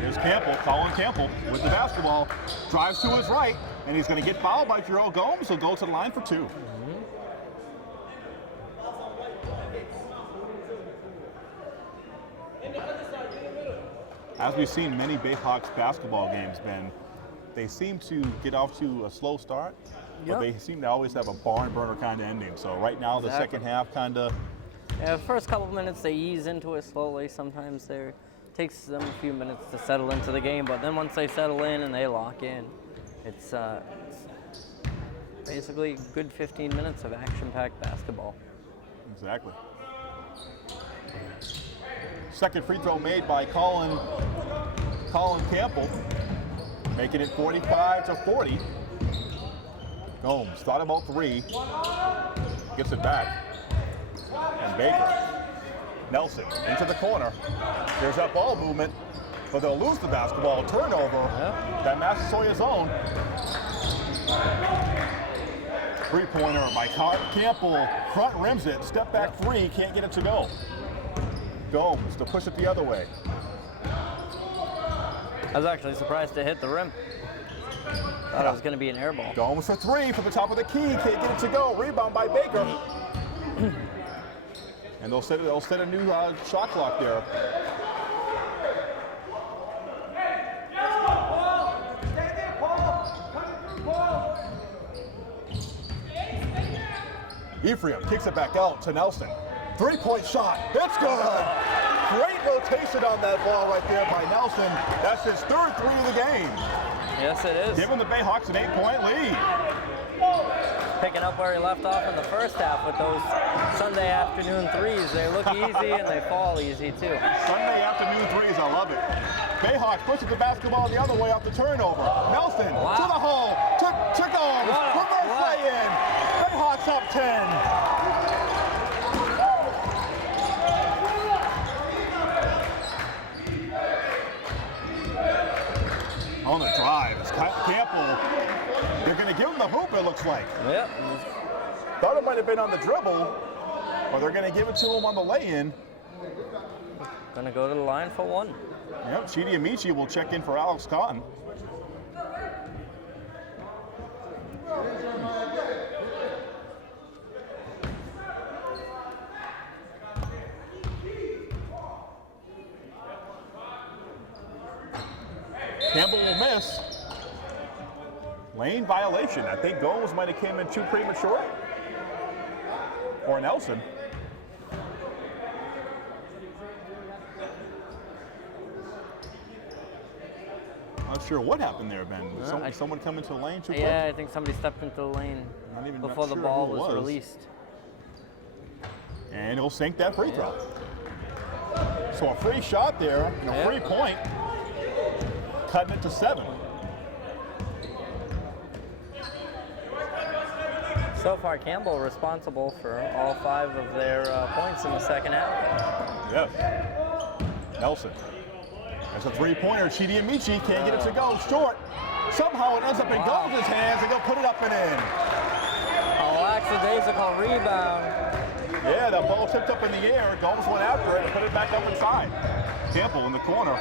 Here's Colin Campbell with the basketball. Drives to his right, and he's going to get fouled by Jerome Gomes. He'll go to the line for 2. As we've seen many Bayhawks basketball games, Ben, they seem to get off to a slow start, but they seem to always have a barn burner kind of ending. So right now, the second half kind of... Yeah, the first couple minutes, they ease into it slowly. Sometimes it takes them a few minutes to settle into the game, but then once they settle in and they lock in, it's basically good 15 minutes of action-packed basketball. Exactly. Second free throw made by Colin Campbell, making it 45-40. Gomes thought about 3, gets it back, and Baker. Nelson into the corner. There's that ball movement, but they'll lose the basketball. Turnover. That Massasoit zone. Three-pointer by Campbell. Front rims it. Step back 3. Can't get it to go. Gomes to push it the other way. I was actually surprised to hit the rim. Thought it was going to be an air ball. Gomes for 3 from the top of the key. Can't get it to go. Rebound by Baker. And they'll set a new shot clock there. Ephraim kicks it back out to Nelson. 3-point shot. It's good. Great rotation on that ball right there by Nelson. That's his 3rd 3 of the game. Yes, it is. Giving the Bayhawks an 8-point lead. Picking up where he left off in the first half with those Sunday afternoon threes. They look easy and they fall easy too. Sunday afternoon threes, I love it. Bayhawks pushes the basketball the other way off the turnover. Nelson to the hole, to Gomes, reverse lay-in. Bayhawks up 10. On the drive, it's Campbell. They're going to give him the hoop, it looks like. Yep. Thought it might have been on the dribble, but they're going to give it to him on the lay-in. Going to go to the line for 1. Yep, Chidi Amici will check in for Alex Cotton. Campbell will miss. Lane violation. I think Gomes might have came in too premature. Or Nelson. Not sure what happened there, Ben. Someone come into the lane too quick? Yeah, I think somebody stepped into the lane before the ball was released. And he'll sink that free throw. So a free shot there, and a free point, cutting it to 7. So far, Campbell responsible for all 5 of their points in the second half. Yes. Nelson. That's a three-pointer. Chidi Amici can't get it to go. Short. Somehow it ends up in Gomes' hands, and he'll put it up and in. A lackadaisical rebound. Yeah, the ball tipped up in the air. Gomes went after it and put it back up inside. Campbell in the corner.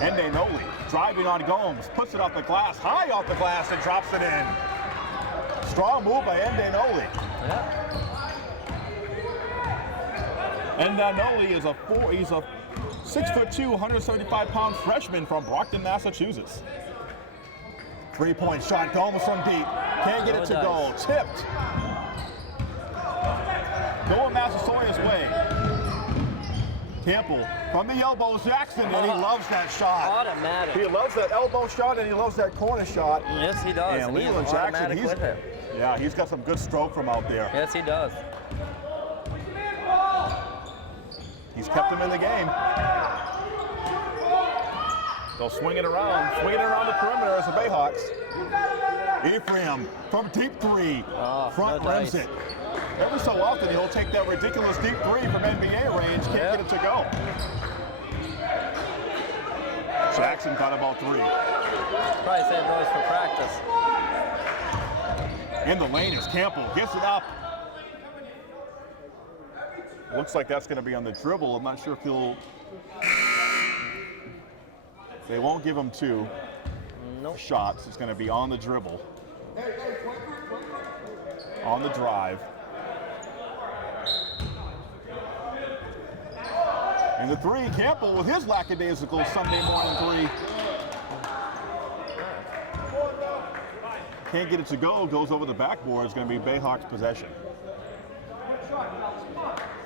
Ende Noli driving on Gomes, puts it off the glass, high off the glass, and drops it in. Strong move by Ende Noli. Ende Noli is he's a 6'2", 175-pound freshman from Brockton, Massachusetts. Three-point shot, Gomes from deep. Can't get it to go. Tipped. Going Massasoit's way. Campbell from the elbow, Jackson, and he loves that shot. Automatic. He loves that elbow shot, and he loves that corner shot. Yes, he does. And Leland Jackson, he's got some good stroke from out there. Yes, he does. He's kept him in the game. They'll swing it around the perimeter as the Bayhawks. Ephraim from deep three, front rims it. Every so often he'll take that ridiculous deep three from NBA range, can't get it to go. Jackson got about 3. Probably saved those for practice. In the lane is Campbell, gets it up. Looks like that's going to be on the dribble. I'm not sure if he'll. They won't give him 2 shots. It's going to be on the dribble. On the drive. And the 3, Campbell with his lackadaisical Sunday morning 3. Can't get it to go, goes over the backboard. It's going to be Bayhawks possession.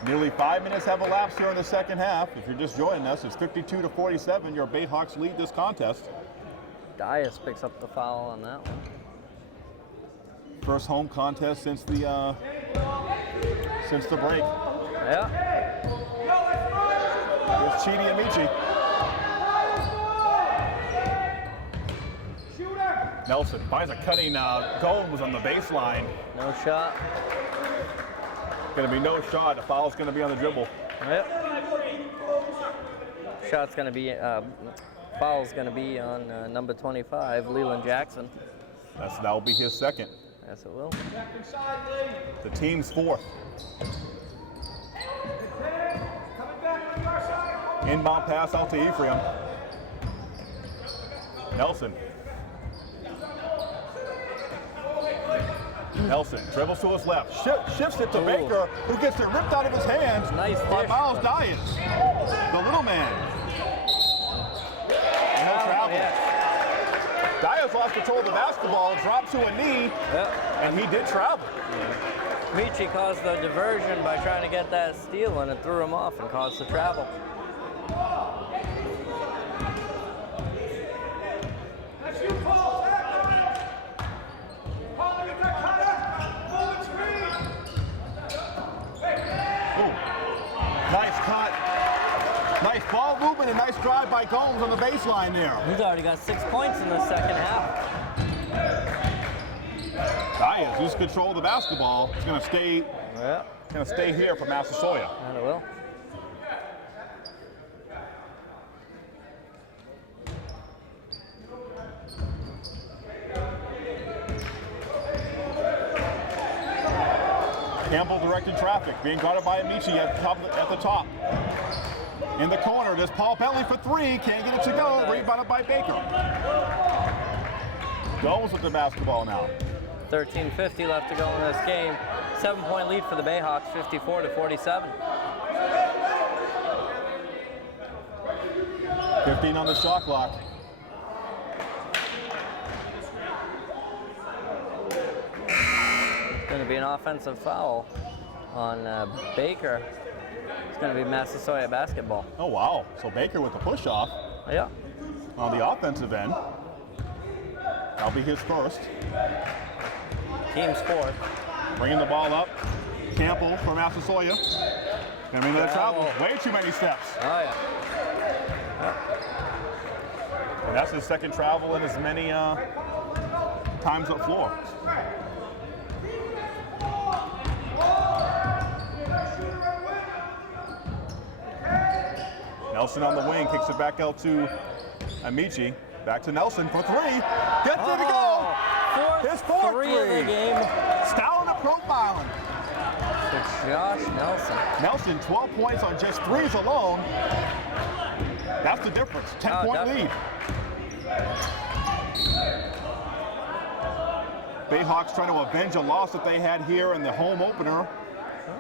Nearly 5 minutes have elapsed here in the second half. If you're just joining us, it's 52-47. Your Bayhawks lead this contest. Dias picks up the foul on that one. First home contest since the break. Yeah. Here's Chidi Amici. Nelson finds a cutting Gomes on the baseline. No shot. Going to be no shot. The foul's going to be on the dribble. Yep. Shot's going to be, foul's going to be on number 25, Leland Jackson. That'll be his second. Yes, it will. The team's 4th. Inbound pass out to Ephraim. Nelson. Nelson dribbles to his left, shifts it to Baker, who gets it ripped out of his hands by Miles Dias, the little man. No travel. Dias lost control of the basketball, dropped to a knee, and he did travel. Michi caused the diversion by trying to get that steal, and it threw him off and caused the travel. Nice cut. Nice ball movement and nice drive by Gomes on the baseline there. He's already got 6 points in the second half. Dias loses control of the basketball. It's going to stay here for Massasoit. And it will. Campbell directed traffic, being guarded by Amici at the top. In the corner, there's Paul Bentley for 3, can't get it to go, rebounded by Baker. Gomes with the basketball now. 13:50 left to go in this game. 7-point lead for the Bayhawks, 54-47. 15 on the shot clock. Going to be an offensive foul on Baker. It's going to be Massasoit basketball. Oh, wow. So Baker with the push-off. Yeah. on the offensive end. That'll be his first. Team's fourth. Bringing the ball up. Campbell for Massasoit. Gonna be another travel. Way too many steps. Oh, yeah. And that's his second travel in as many times up floor. Nelson on the wing, kicks it back out to Amici. Back to Nelson for three. Gets it to go. His fourth three of the game. Styling and profiling. For Josh Nelson. Nelson, 12 points on just threes alone. That's the difference. 10-point lead. Bayhawks trying to avenge a loss that they had here in the home opener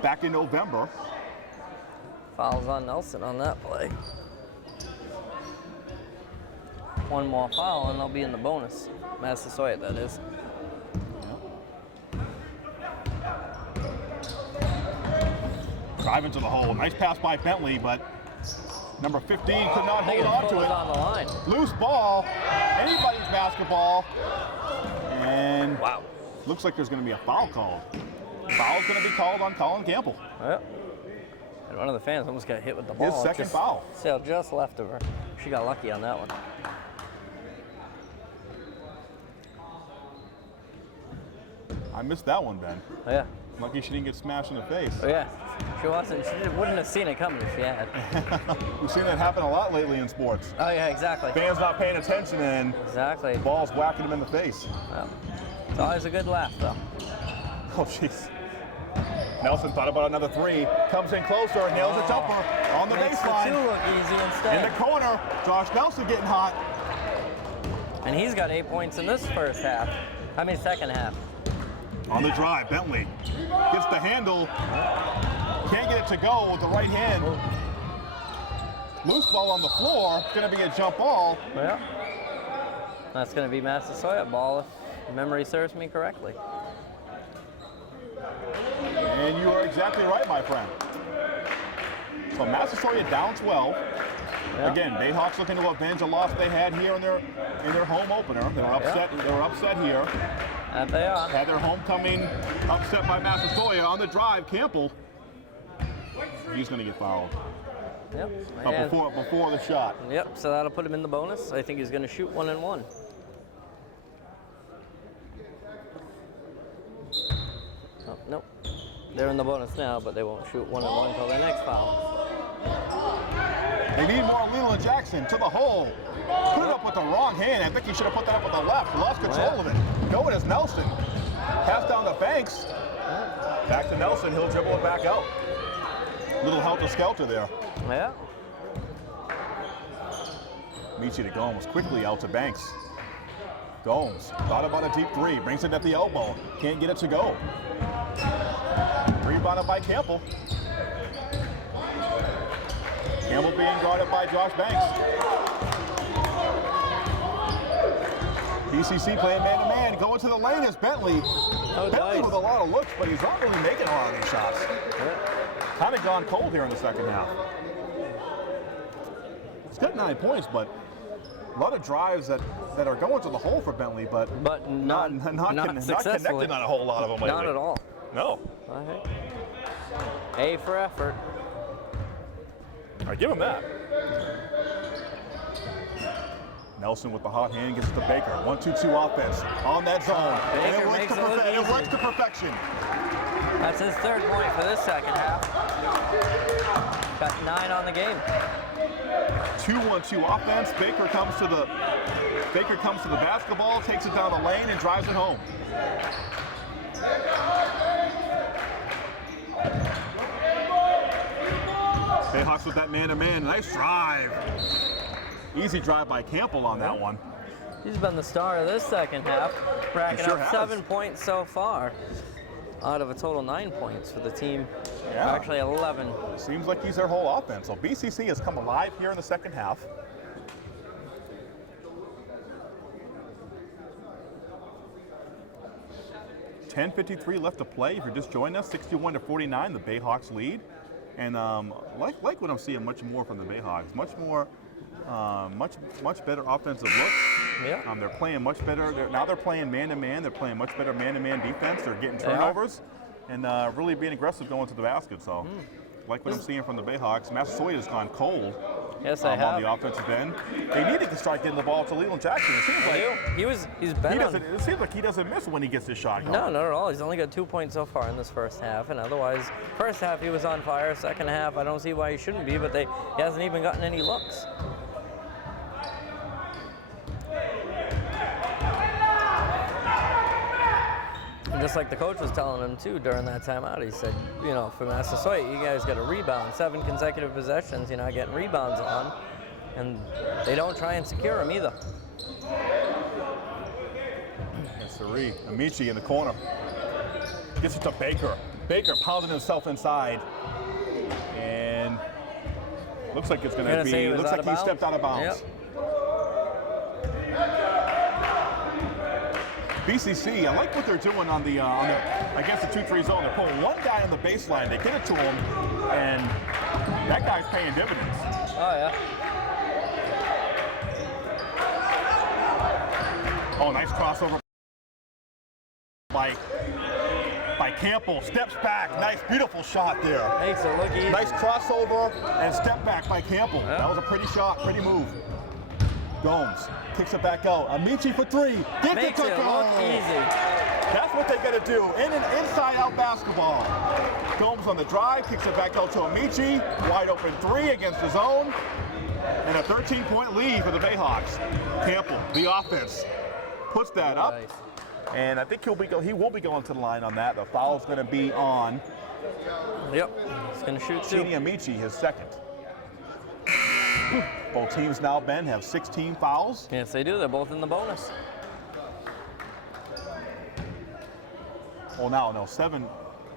back in November. Fouls on Nelson on that play. One more foul and they'll be in the bonus. Massasoit, that is. Drive into the hole. Nice pass by Bentley, but number 15 could not hold on to it. On the line. Loose ball. Anybody's basketball. And wow. Looks like there's going to be a foul called. Foul's going to be called on Colin Campbell. Yep. And one of the fans almost got hit with the ball. His second foul. Sailed just left of her. She got lucky on that one. I missed that one, Ben. Oh, yeah. Lucky she didn't get smashed in the face. Oh, yeah. She wasn't. She wouldn't have seen it coming if she had. We've seen that happen a lot lately in sports. Oh, yeah, exactly. Fans not paying attention and exactly. The ball's whacking them in the face. Well, it's always a good laugh, though. Oh, jeez. Nelson thought about another three. Comes in closer, nails a jumper on the baseline. The two look easy instead. In the corner, Josh Nelson getting hot. And he's got 8 points in this second half. On the drive, Bentley gets the handle. Can't get it to go with the right hand. Loose ball on the floor. It's going to be a jump ball. Yeah. That's going to be Massasoit ball if memory serves me correctly. And you are exactly right, my friend. So Massasoit down 12. Yeah. Again, Bayhawks looking to avenge a loss they had here in their home opener. They were upset. Yeah. They were upset here. That they are. Had their homecoming upset by Massasoit on the drive. Campbell. He's going to get fouled. Yep. Before the shot. Yep. So that'll put him in the bonus. I think he's going to shoot 1 and 1. Oh, nope. They're in the bonus now, but they won't shoot 1 and 1 until their next foul. They need more Leland Jackson to the hole. Put it up with the wrong hand. I think he should have put that up with the left. Lost control of it. No, it is Nelson. Pass down to Banks. Back to Nelson. He'll dribble it back out. Little helter-skelter there. Yeah. Michi to Gomes. Quickly out to Banks. Gomes thought about a deep three. Brings it at the elbow. Can't get it to go. Rebounded by Campbell. Campbell being guarded by Josh Banks. BCC playing man-to-man. Going to the lane is Bentley. Bentley with a lot of looks, but he's not really making a lot of these shots. Kind of gone cold here in the second half. He's got 9 points, but a lot of drives that are going to the hole for Bentley, but not connecting on a whole lot of them lately. Not at all. No. A for effort. I give him that. Nelson with the hot hand gets to Baker. 1-2-2 offense on that zone. And it works to perfection. That's his third point for this second half. Got 9 on the game. 2-1-2 offense. Baker comes to the basketball, takes it down the lane, and drives it home. Bayhawks with that man-to-man. Nice drive. Easy drive by Campbell on that one. He's been the star of this second half, racking up 7 points so far out of a total 9 points for the team. Yeah. Actually 11. Seems like he's their whole offense. So BCC has come alive here in the second half. .53 left to play. If you're just joining us, 61-49, the Bayhawks lead. And like what I'm seeing much more from the Bayhawks, much more much better offensive looks. Yeah. They're playing much better. Now they're playing man-to-man. They're playing much better man-to-man defense. They're getting turnovers and really being aggressive going to the basket. So, like what I'm seeing from the Bayhawks, Massasoit has gone cold. Yes, I have. On the offensive end. They needed to start getting the ball to Leland Jackson. It seems like it seems like he doesn't miss when he gets his shot going. No, not at all. He's only got 2 points so far in this first half, and otherwise, first half he was on fire. Second half, I don't see why he shouldn't be, but he hasn't even gotten any looks. And just like the coach was telling him too during that timeout, he said, you know, for Massasoit, you guys got to rebound. 7 consecutive possessions, you're not getting rebounds on, and they don't try and secure them either. Yes, sirree. Amici in the corner. Gets it to Baker. Baker pounding himself inside. And looks like it's going to be, looks like he stepped out of bounds. Yep. BCC, I like what they're doing on the against the 2-3 zone. They're pulling one guy on the baseline. They get it to him, and that guy's paying dividends. Oh, yeah. Oh, nice crossover by Campbell. Steps back. Nice, beautiful shot there. Makes it look easy. Nice crossover and step back by Campbell. Yeah. That was a pretty shot, pretty move. Gomes kicks it back out. Amici for 3. Makes it look easy. That's what they got to do in an inside-out basketball. Gomes on the drive, kicks it back out to Amici. Wide open 3 against the zone. And a 13-point lead for the Bayhawks. Campbell, the offense, puts that up. Nice. And I think he will be going to the line on that. The foul's going to be on. Yep, he's going to shoot too. Chini Amici, his second. Both teams now, Ben, have 16 fouls. Yes, they do. They're both in the bonus. Well, no,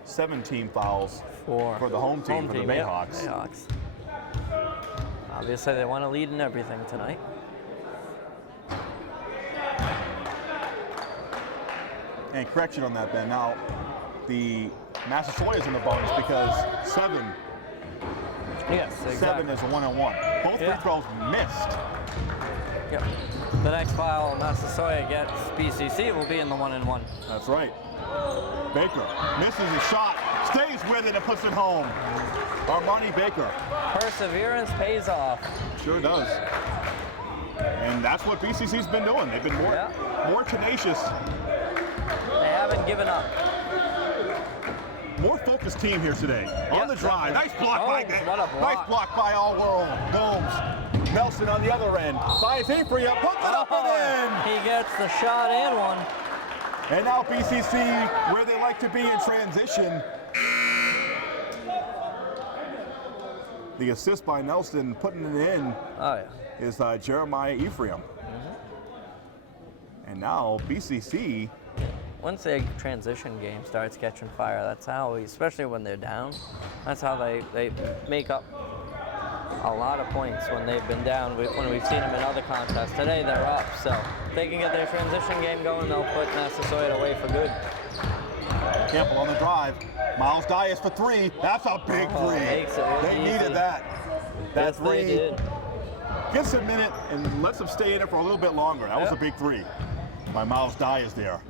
17 fouls for the home team, for the Bayhawks. Yeah, Bayhawks. Obviously, they want to lead in everything tonight. And correction on that, Ben. Now, the Massasoit is in the bonus because 7 Yes, exactly. 7 is a 1-on-1. Both free throws missed. Yep. The next foul Massasoit gets BCC will be in the 1-and-1. That's right. Baker misses his shot, stays with it and puts it home. Armani Baker. Perseverance pays off. Sure does. And that's what BCC's been doing. They've been more tenacious. They haven't given up. More focused team here today. On the drive. Nice block by Nice block by All World. Gomes. Nelson on the other end. Finds Avery up, puts it up and in. He gets the shot and one. And now BCC, where they like to be in transition. The assist by Nelson, putting it in, is Jeremiah Ephraim. And now BCC. Once the transition game starts catching fire, that's how, especially when they're down, that's how they make up a lot of points when they've been down, when we've seen them in other contests. Today they're up, so if they can get their transition game going, they'll put Massasoit away for good. Campbell on the drive. Miles Dias for 3. That's a big 3. They needed that. That 3. They did. Gets a minute and lets them stay in it for a little bit longer. That was a big 3 by Miles Dias there.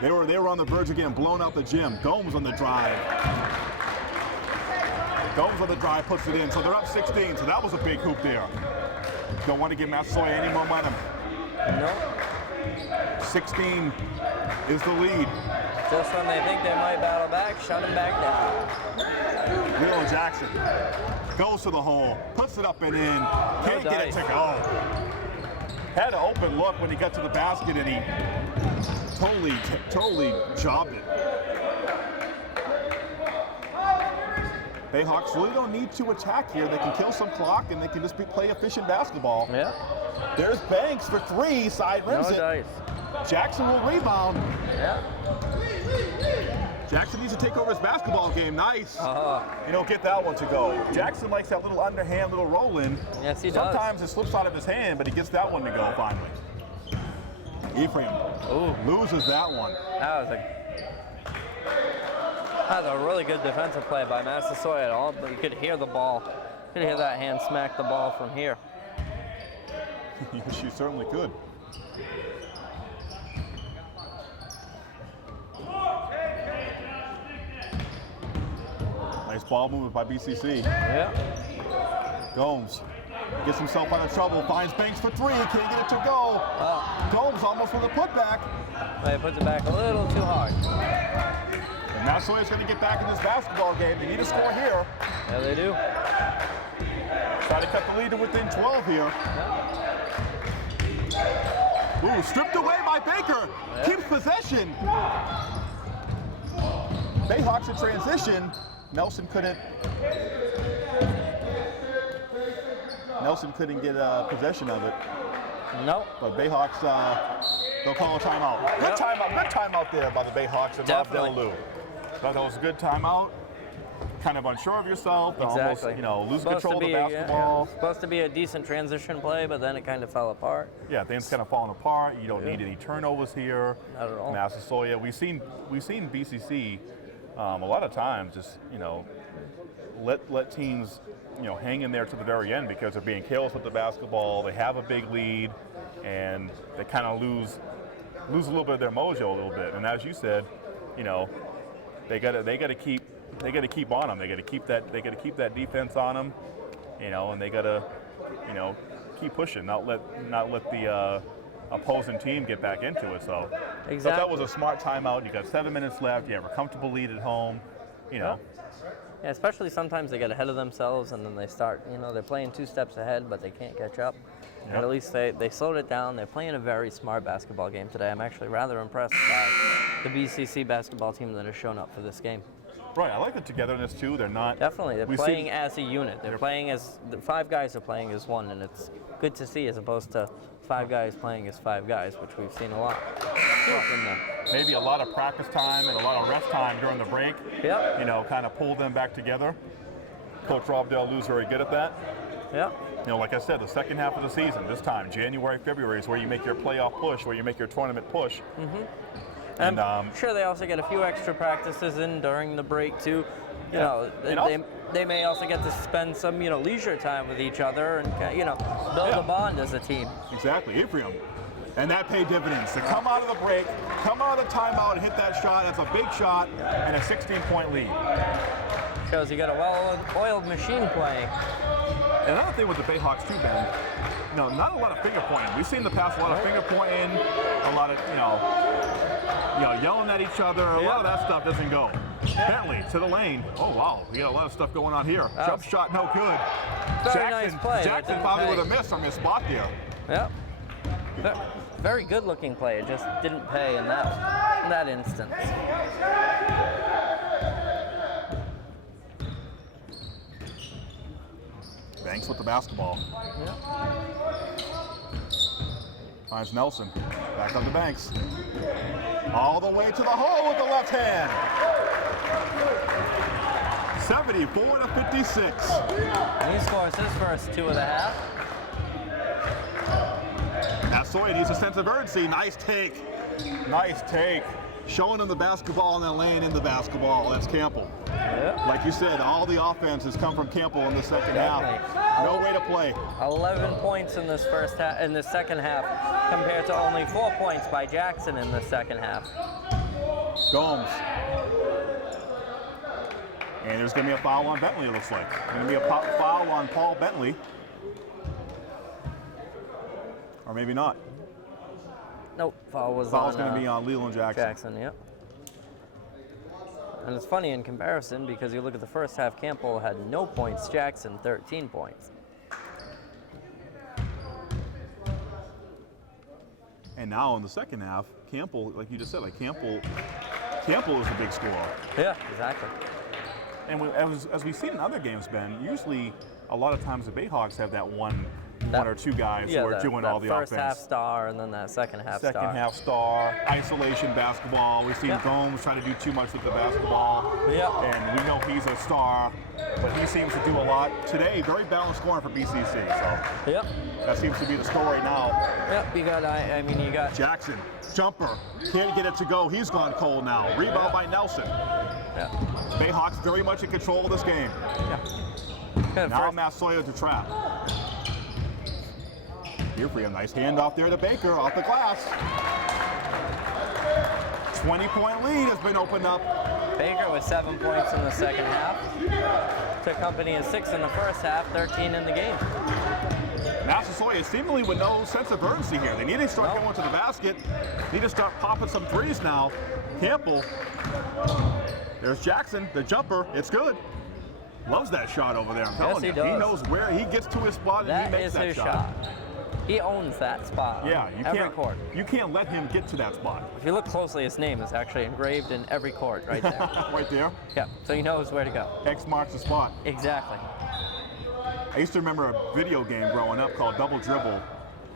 They were on the verge of getting blown out the gym. Gomes on the drive. Gomes on the drive, puts it in. So they're up 16. So that was a big hoop there. Don't want to give Massasoit any momentum. No. 16 is the lead. Just when they think they might battle back, shut them back down. Leland Jackson goes to the hole, puts it up and in. Can't get it to go. Had an open look when he got to the basket and he totally jobbed it. Bayhawks really don't need to attack here. They can kill some clock and they can just play efficient basketball. Yeah. There's Banks for 3, side rims it. Dice. Jackson will rebound. Yeah. Jackson needs to take over his basketball game. Nice. You don't get that one to go. Jackson likes that little underhand, little roll in. Yes, he does. Sometimes it slips out of his hand, but he gets that one to go finally. Ephraim loses that one. That was a really good defensive play by Massasoit. But you could hear the ball Could hear that hand smack the ball from here. She certainly could. Nice ball movement by BCC. Yeah. Gomes gets himself out of trouble, finds Banks for three, can't get it to go. Gomes almost with a putback. He puts it back a little too hard. And Massasoit's going to get back in this basketball game. They need a score here. Yeah, they do. Try to cut the lead to within 12 here. Ooh, stripped away by Baker. Keeps possession. Bayhawks in transition. Nelson couldn't get possession of it. Nope. But Bayhawks, they'll call a timeout. Good timeout there by the Bayhawks and Bob Delalew. Thought that was a good timeout. Kind of unsure of yourself. Exactly. Almost, lose control of the basketball. Supposed to be a decent transition play, but then it kind of fell apart. Yeah, things kind of falling apart. You don't need any turnovers here. Not at all. Massasoit. We've seen BCC a lot of times just let teams hang in there to the very end because they're being careless with the basketball. They have a big lead, and they kind of lose a little bit of their mojo a little bit. And as you said, they got to keep on them. They got to keep that defense on them, and they got to keep pushing. Not let the opposing team get back into it. So exactly. That was a smart timeout. You got 7 minutes left. You have a comfortable lead at home. Yeah, especially sometimes they get ahead of themselves and then they start, they're playing 2 steps ahead, but they can't catch up. Yep. And at least they slowed it down. They're playing a very smart basketball game today. I'm actually rather impressed by the BCC basketball team that has shown up for this game. Right, I like the togetherness too. They're not... Definitely, they're playing as a unit. They're playing as, the 5 guys are playing as one, and it's good to see as opposed to 5 guys playing as 5 guys, which we've seen a lot. Maybe a lot of practice time and a lot of rest time during the break. Yep. Kind of pull them back together. Coach Rob Delalew very good at that. Yep. Like I said, the second half of the season, this time, January, February, is where you make your playoff push, where you make your tournament push. Mm-hmm. And I'm sure they also get a few extra practices in during the break too. They may also get to spend some leisure time with each other and build a bond as a team. Exactly, Ephraim. And that paid dividends. To come out of the break, come out of the timeout and hit that shot, that's a big shot and a 16-point lead. Shows you got a well-oiled machine playing. And another thing with the Bayhawks too, Ben, not a lot of finger pointing. We've seen in the past a lot of finger pointing, a lot of, yelling at each other. A lot of that stuff doesn't go. Bentley to the lane. Oh, wow. We got a lot of stuff going on here. Jump shot, no good. Very nice play. Jackson probably would have missed from his spot there. Yep. Very good looking play. It just didn't pay in that instance. Banks with the basketball. Yep. Finds Nelson. Back on to Banks. All the way to the hole with the left hand. 74-56. And he scores his first 2 of the half. Massasoit needs a sense of urgency. Nice take. Nice take. Showing him the basketball and then laying in the basketball. That's Campbell. Yep. Like you said, all the offense has come from Campbell in the second half. No way to play. 11 points in this second half, compared to only 4 points by Jackson in the second half. Gomes. And there's going to be a foul on Bentley, it looks like. Going to be a foul on Paul Bentley. Or maybe not. Nope, foul's going to be on Leland Jackson. Jackson, yep. And it's funny in comparison because you look at the first half, Campbell had no points, Jackson 13 points. And now in the second half, Campbell, like you just said, Campbell is the big scorer. Yeah, exactly. And as we've seen in other games, Ben, usually a lot of times the Bayhawks have that one or 2 guys who are doing all the offense. First half star and then that second half star. Second half star, isolation basketball. We've seen Gomes try to do too much with the basketball. Yeah. And we know he's a star, but he seems to do a lot. Today, very balanced scoring for BCC. So that seems to be the story now. Yep, you got Jackson, jumper, can't get it to go. He's gone cold now. Rebound by Nelson. Yeah. Bayhawks very much in control of this game. Yeah. Now Massasoit to trap. Here for you, nice handoff there to Baker off the glass. 20-point lead has been opened up. Baker with 7 points in the second half. Took company of 6 in the first half, 13 in the game. Massasoit is seemingly with no sense of urgency here. They need to start going to the basket. Need to start popping some threes now. Campbell. There's Jackson, the jumper. It's good. Loves that shot over there, I'm telling you. He knows where he gets to his spot and he makes that shot. That is his shot. He owns that spot. Yeah, you can't let him get to that spot. If you look closely, his name is actually engraved in every court right there. Right there? Yeah, so he knows where to go. X marks the spot. Exactly. I used to remember a video game growing up called Double Dribble,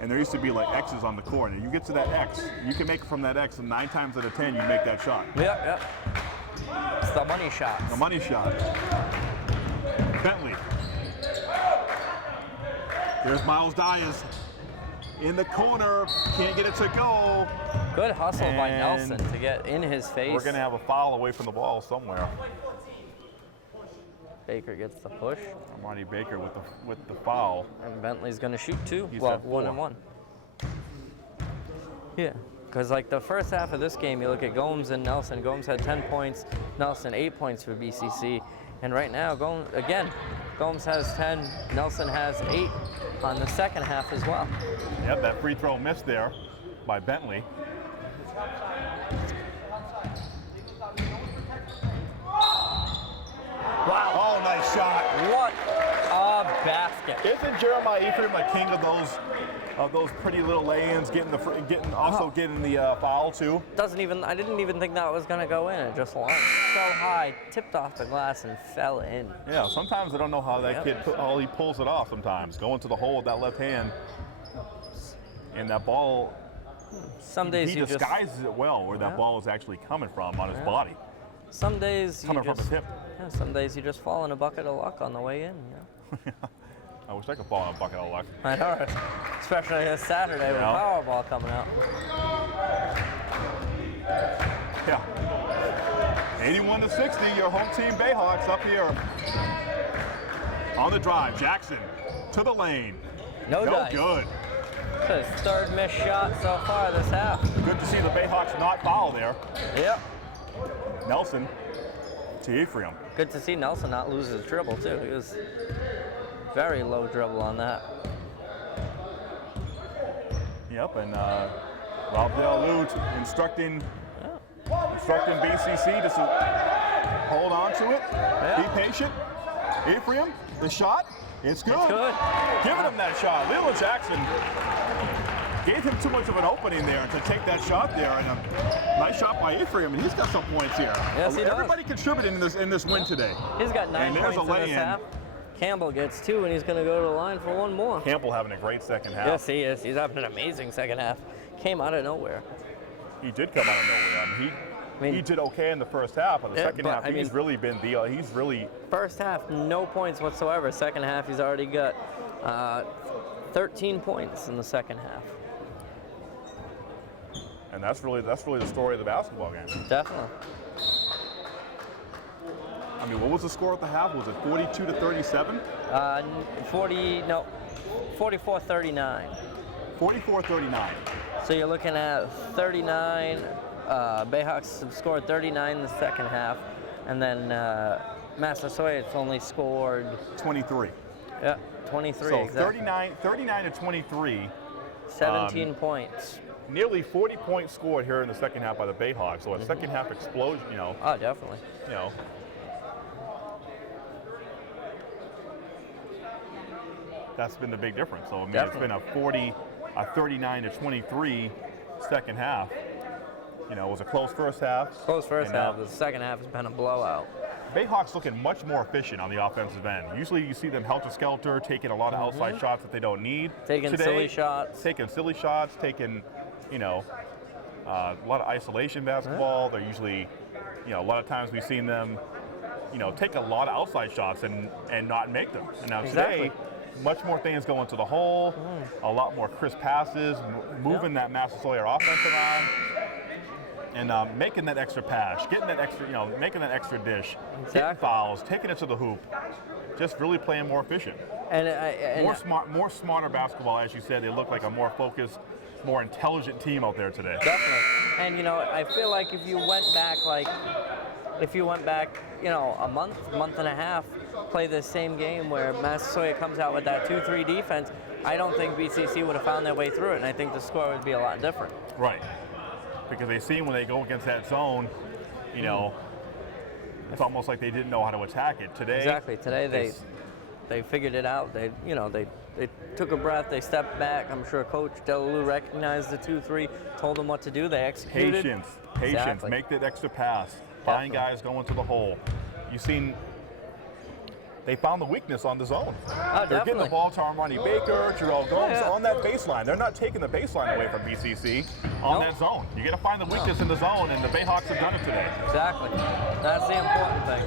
and there used to be like X's on the court, and you get to that X, you can make it from that X, and 9 times out of 10 you make that shot. Yep. It's the money shot. The money shot. Bentley. There's Miles Dyers in the corner, can't get it to go. Good hustle by Nelson to get in his face. We're gonna have a foul away from the ball somewhere. Baker gets the push. Marty Baker with the foul. And Bentley's gonna shoot 2. He's well, at 4. 1 and 1. Yeah, because like the first half of this game, you look at Gomes and Nelson. Gomes had 10 points, Nelson 8 points for BCC. And right now, Gomes has 10, Nelson has 8 on the second half as well. Yep, that free throw missed there by Bentley. Wow. Oh, nice shot. What a basket. Isn't Jeremiah Ephraim a king of those pretty little lay-ins, getting the foul too? I didn't even think that was gonna go in. It just launched so high, tipped off the glass and fell in. Yeah, sometimes I don't know how that kid he pulls it off sometimes. Going to the hole with that left hand. And that ball, some days he disguises it well where that ball is actually coming from on his body. Some days coming from the tip. Yeah, some days you just fall in a bucket of luck on the way in. You know? I wish I could fall in a bucket of luck. I know, especially this Saturday with Powerball coming out. Yeah. 81-60, your home team Bayhawks up here. On the drive, Jackson to the lane. No dice. Good. That's his 3rd missed shot so far this half. Good to see the Bayhawks not foul there. Yep. Nelson to Ephraim. Good to see Nelson not lose his dribble too. He was very low dribble on that. Yep, and Rob Del instructing BCC to hold on to it, be patient. Ephraim, the shot, it's good. It's good. Giving him that shot. Leland Jackson gave him too much of an opening there to take that shot there, and a nice shot by Ephraim, and he's got some points here. Yes, he does. Everybody contributing in this win today. He's got 9 points in this half. Campbell gets 2, and he's going to go to the line for 1 more. Campbell having a great second half. Yes, he is. He's having an amazing second half. Came out of nowhere. He did come out of nowhere. He did okay in the first half, but the second half, he's really been First half, no points whatsoever. Second half, he's already got 13 points in the second half. And that's really the story of the basketball game. Definitely. I mean, what was the score at the half? Was it 42-37? 44-39. 44-39. So you're looking at 39. Bayhawks have scored 39 in the second half, and then Massasoit only scored 23. Yeah, 23. So exactly. 39-23. 17 points. Nearly 40 points scored here in the second half by the Bayhawks. So a second half explosion, Oh, definitely. That's been the big difference. So I mean, Definitely. It's been a 39-23 second half. It was a close first half. Close first half. The second half has been a blowout. Bayhawks looking much more efficient on the offensive end. Usually you see them helter-skelter, taking a lot of outside shots that they don't need. Taking silly shots. Taking, a lot of isolation basketball. They're usually, a lot of times we've seen them, take a lot of outside shots and not make them. And now today, much more things go into the hole, a lot more crisp passes, moving that Massasoit offense around. and making that extra pass, getting that extra, making that extra dish, Exactly. hitting fouls, taking it to the hoop, just really playing more efficient. And More smarter basketball, as you said. They look like a more focused, more intelligent team out there today. Definitely. And I feel like if you went back a month and a half, play the same game where Massasoit comes out with that 2-3 defense, I don't think BCC would have found their way through it, and I think the score would be a lot different. Right. Because they see when they go against that zone, it's almost like they didn't know how to attack it. Today, Exactly. Today they figured it out. They took a breath. They stepped back. I'm sure Coach Delalue recognized the 2-3, told them what to do. They executed. Patience. Exactly. Make that extra pass. Find guys going to the hole. You've seen. They found the weakness on the zone. They're getting the ball to Armani Baker, Jarrell Gomes on that baseline. They're not taking the baseline away from BCC on that zone. You got to find the weakness in the zone, and the Bayhawks have done it today. Exactly. That's the important thing.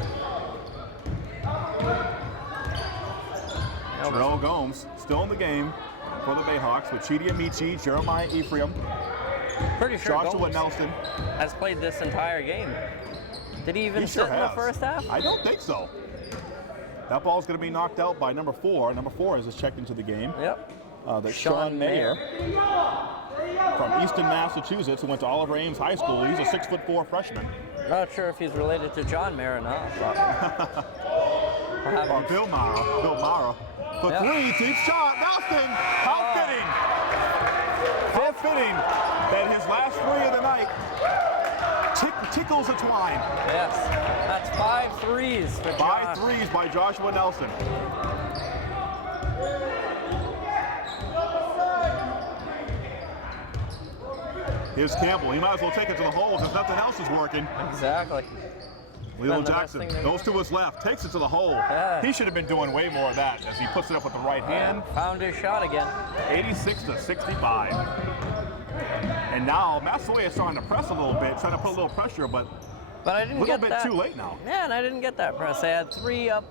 Jarrell Gomes still in the game for the Bayhawks with Chidi Amici, Jeremiah Ephraim, Pretty sure Joshua Gomes Nelson. has played this entire game. Did he even sit in the first half? I don't think so. That ball's going to be knocked out by number 4. Number 4 is checked into the game. Yep. That's Sean Mayer from Easton, Massachusetts, who went to Oliver Ames High School. He's a 6'4" freshman. Not sure if he's related to John Mayer or not. Or Bill Mara. For 3, deep shot, Nelson! How fitting that his last 3 of the night tickles the twine. Yes, that's 5 threes for John. 5 threes by Joshua Nelson. Here's Campbell. He might as well take it to the holes if nothing else is working. Exactly. Lilo Jackson goes to his left, takes it to the hole. Yeah. He should have been doing way more of that as he puts it up with the right hand. Found his shot again. 86-65. And now Massasoit is starting to press a little bit, trying to put a little pressure, but I didn't get that. A little bit that. too late now. Yeah, and I didn't get that press. They had 3 up,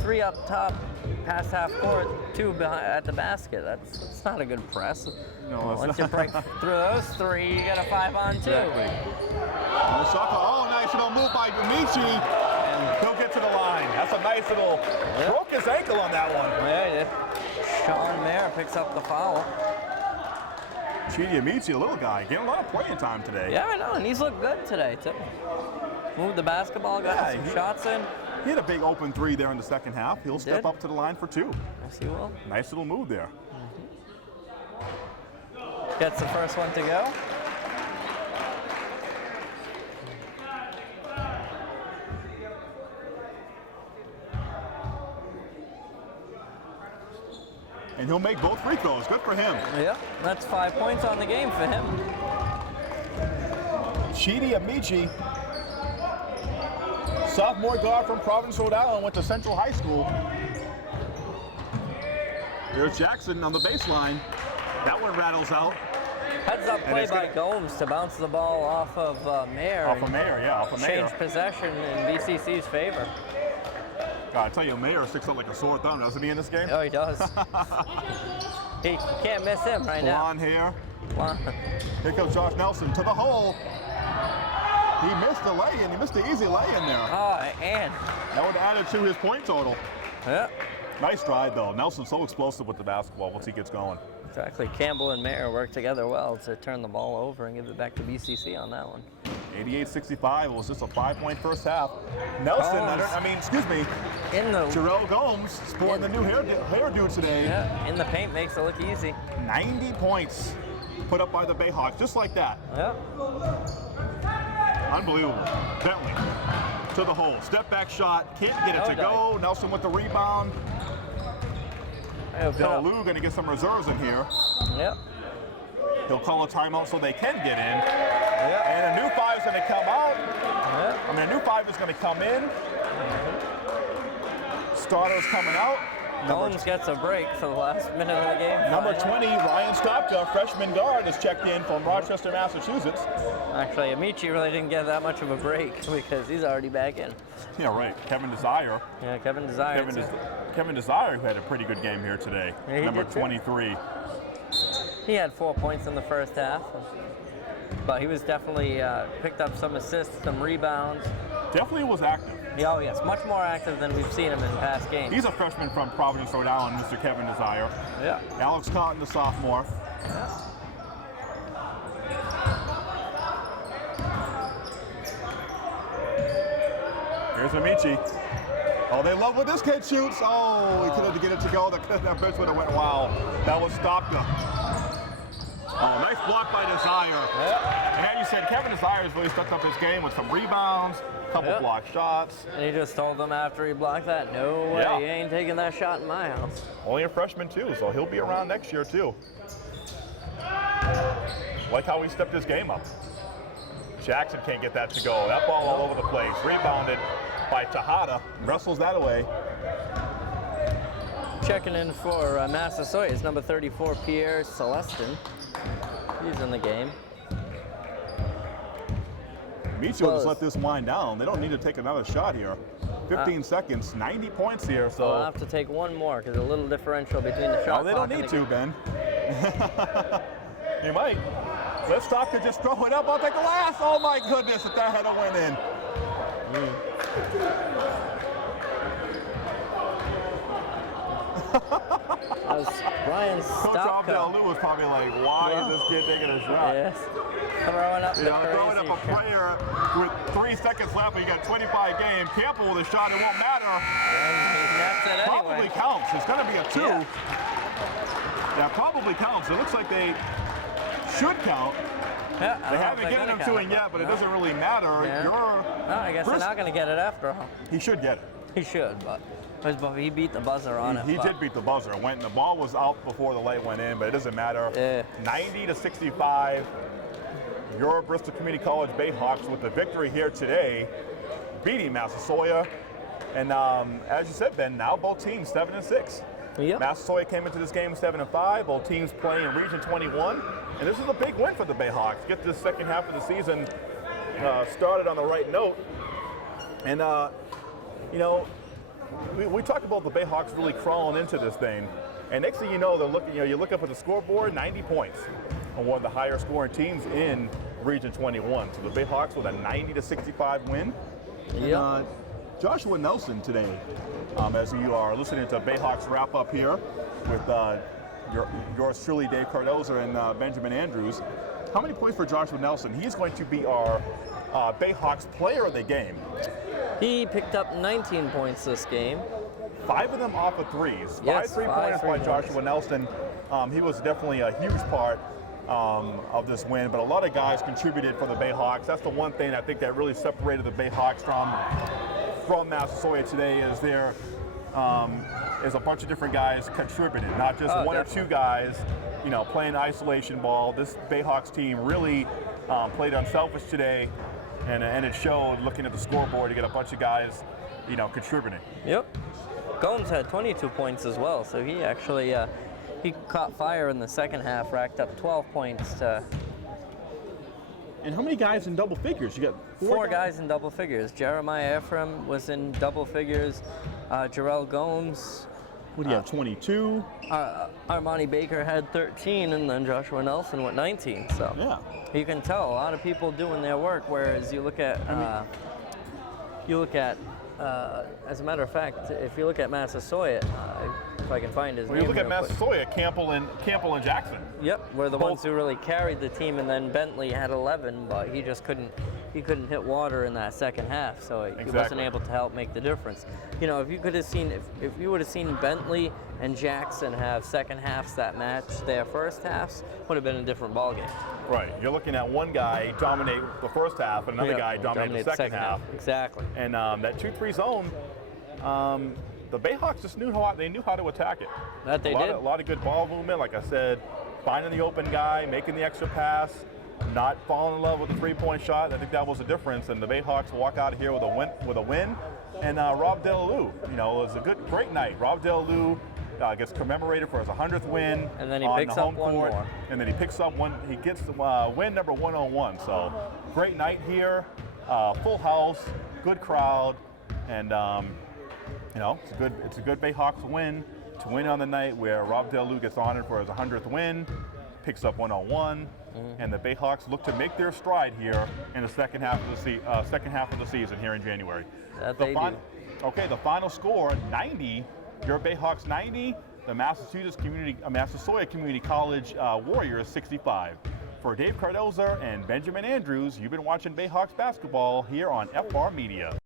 3 up top, past half court, 2 behind at the basket. That's not a good press. No, once you break through those 3, you get a 5-on-2. Exactly. Oh, nice little move by Amici. And he'll get to the line. That's a nice little, broke his ankle on that one. Yeah, he did. Sean Mayer picks up the foul. Chidi Amici, a little guy, getting a lot of playing time today. Yeah, I know, and he's looked good today, too. Moved the basketball, got some shots in. He had a big open 3 there in the second half. He'll step up to the line for 2. Yes, he will. Nice little move there. Gets the first one to go. And he'll make both free throws. Good for him. Yep, that's 5 points on the game for him. Chidi Amici, sophomore guard from Providence, Rhode Island, went to Central High School. Here's Jackson on the baseline. That one rattles out. Heads up play by Gomes to bounce the ball off of Mayer. Off of Mayer. Change possession in BCC's favor. God, I tell you, Mayer sticks out like a sore thumb, doesn't he, in this game? Oh, he does. You can't miss him right now. Blonde hair. Here comes Josh Nelson to the hole. He missed the lay-in. He missed the easy lay-in there. Oh, and that would add it to his point total. Yeah. Nice drive, though. Nelson's so explosive with the basketball once he gets going. Exactly. Campbell and Mayer work together well to turn the ball over and give it back to BCC on that one. 88-65. It was just a 5-point first half. Nelson, Jarrell Gomes sporting the new hairdo today. Yeah, in the paint makes it look easy. 90 points put up by the Bayhawks, just like that. Yeah. Unbelievable. Bentley to the hole. Step back shot. Can't get it to go. Nelson with the rebound. Delalue going to get some reserves in here. Yep. He'll call a timeout so they can get in. Yep. And a new 5 is going to come out. Yep. I mean, a new 5 is going to come in. Starter's coming out. Gomes gets a break for the last minute of the game. Number 20, Ryan Stopka, freshman guard, is checked in from Rochester, Massachusetts. Actually, Amici really didn't get that much of a break because he's already back in. Yeah, right. Kevin Desire. Yeah, Kevin Desire. Kevin Desire, who had a pretty good game here today. Yeah, number 23. He had 4 points in the first half, but he was definitely picked up some assists, some rebounds. Definitely was active. Yeah, oh yes, much more active than we've seen him in past games. He's a freshman from Providence, Rhode Island, Mr. Kevin Desire. Yeah. Alex Cotton, the sophomore. Yeah. Here's Amici. Oh, they love when this kid shoots. Oh, he couldn't get it to go. That pitch would have went wow. That was stopped. Oh, nice block by Desire. Yeah. And you said Kevin Desire has really stepped up his game with some rebounds, a couple block shots. And he just told them after he blocked that, no way, Yeah. he ain't taking that shot in my house. Only a freshman too, so he'll be around next year too. Like how he stepped his game up. Jackson can't get that to go. That ball all over the place. Rebounded by Tejada. Wrestles that away. Checking in for Massasoit is number 34, Pierre Celestin. He's in the game. Michi will just let this wind down. They don't need to take another shot here. 15 seconds, 90 points here. So I'll have to take one more because a little differential between the shot. No, they don't need to, Ben. You might. Let's talk to just throw it up on the glass. Oh my goodness, if that had went in. Ryan Coach Abdel was probably like, why is this kid taking a shot? Yes. Throwing up the crazy throwing up a prayer with 3 seconds left, but you got 25 game. Campbell with a shot, it won't matter. That's it Probably anyway. counts. It's going to be a 2. Yeah. That probably counts. It looks like they should count. Yeah, They haven't given him to him yet, but it doesn't really matter. Yeah. No, I guess they're not going to get it after all. He should get it. He should, but he beat the buzzer on it. He did beat the buzzer. The ball was out before the light went in, but it doesn't matter. Yeah. 90-65. Your Bristol Community College Bayhawks with the victory here today, beating Massasoit. And as you said, Ben, now both teams 7-6. Yep. Massasoit came into this game 7-5. Both teams playing in Region 21, and this is a big win for the Bayhawks. Get this second half of the season started on the right note. And you know, we talked about the Bayhawks really crawling into this thing, and next thing you know, they're looking. You look up at the scoreboard, 90 points, and one of the higher scoring teams in Region 21. So the Bayhawks with a 90-65 win. Yeah. Joshua Nelson today, as you are listening to Bayhawks wrap up here with yours truly, Dave Cardoza and Benjamin Andrews. How many points for Joshua Nelson? He's going to be our Bayhawks player of the game. He picked up 19 points this game. 5 of them off of threes. Yes, 5 3-pointers by Joshua Nelson. He was definitely a huge part of this win, but a lot of guys contributed for the Bayhawks. That's the one thing I think that really separated the Bayhawks from Massasoit today is there is a bunch of different guys contributing, not just one or two guys, playing isolation ball. This Bayhawks team really played unselfish today, and it showed looking at the scoreboard. You get a bunch of guys, contributing. Yep. Gomes had 22 points as well, so he actually he caught fire in the second half, racked up 12 points. And how many guys in double figures? You got 4 guys in double figures. Jeremiah Ephraim was in double figures. Jarrell Gomes. What do you have, 22? Armani Baker had 13, and then Joshua Nelson with 19. So yeah, you can tell a lot of people doing their work. Whereas you look at, as a matter of fact, if you look at Massasoit, if I can find his name. You look at real quick. Massasoit, Campbell and Jackson. Yep, were the ones who really carried the team, and then Bentley had 11, but he just couldn't hit water in that second half, so he wasn't able to help make the difference. If you could have seen, if you would have seen Bentley and Jackson have second halves that matched their first halves, would have been a different ballgame. Right, you're looking at one guy dominate the first half, and another guy dominate the second half. Exactly. And that 2-3 zone, the Bayhawks just knew how to attack it. That they did. A lot of good ball movement, like I said, finding the open guy, making the extra pass, not falling in love with the 3-point shot. I think that was the difference. And the Bayhawks walk out of here with a win. And Rob Delalue, it was a great night. Rob Delalue gets commemorated for his 100th win. And then he on picks the up home one court. more. And then he picks up one. He gets win number 101. So great night here, full house, good crowd, and it's a good Bayhawks win to win on the night where Rob Delalue gets honored for his 100th win. picks up one-on-one, and the Bayhawks look to make their stride here in the second half of the season here in January. That they do. Okay, the final score, 90. Your Bayhawks 90, the Massasoit Community College Warriors 65. For Dave Cardoza and Benjamin Andrews, you've been watching Bayhawks basketball here on FR Media.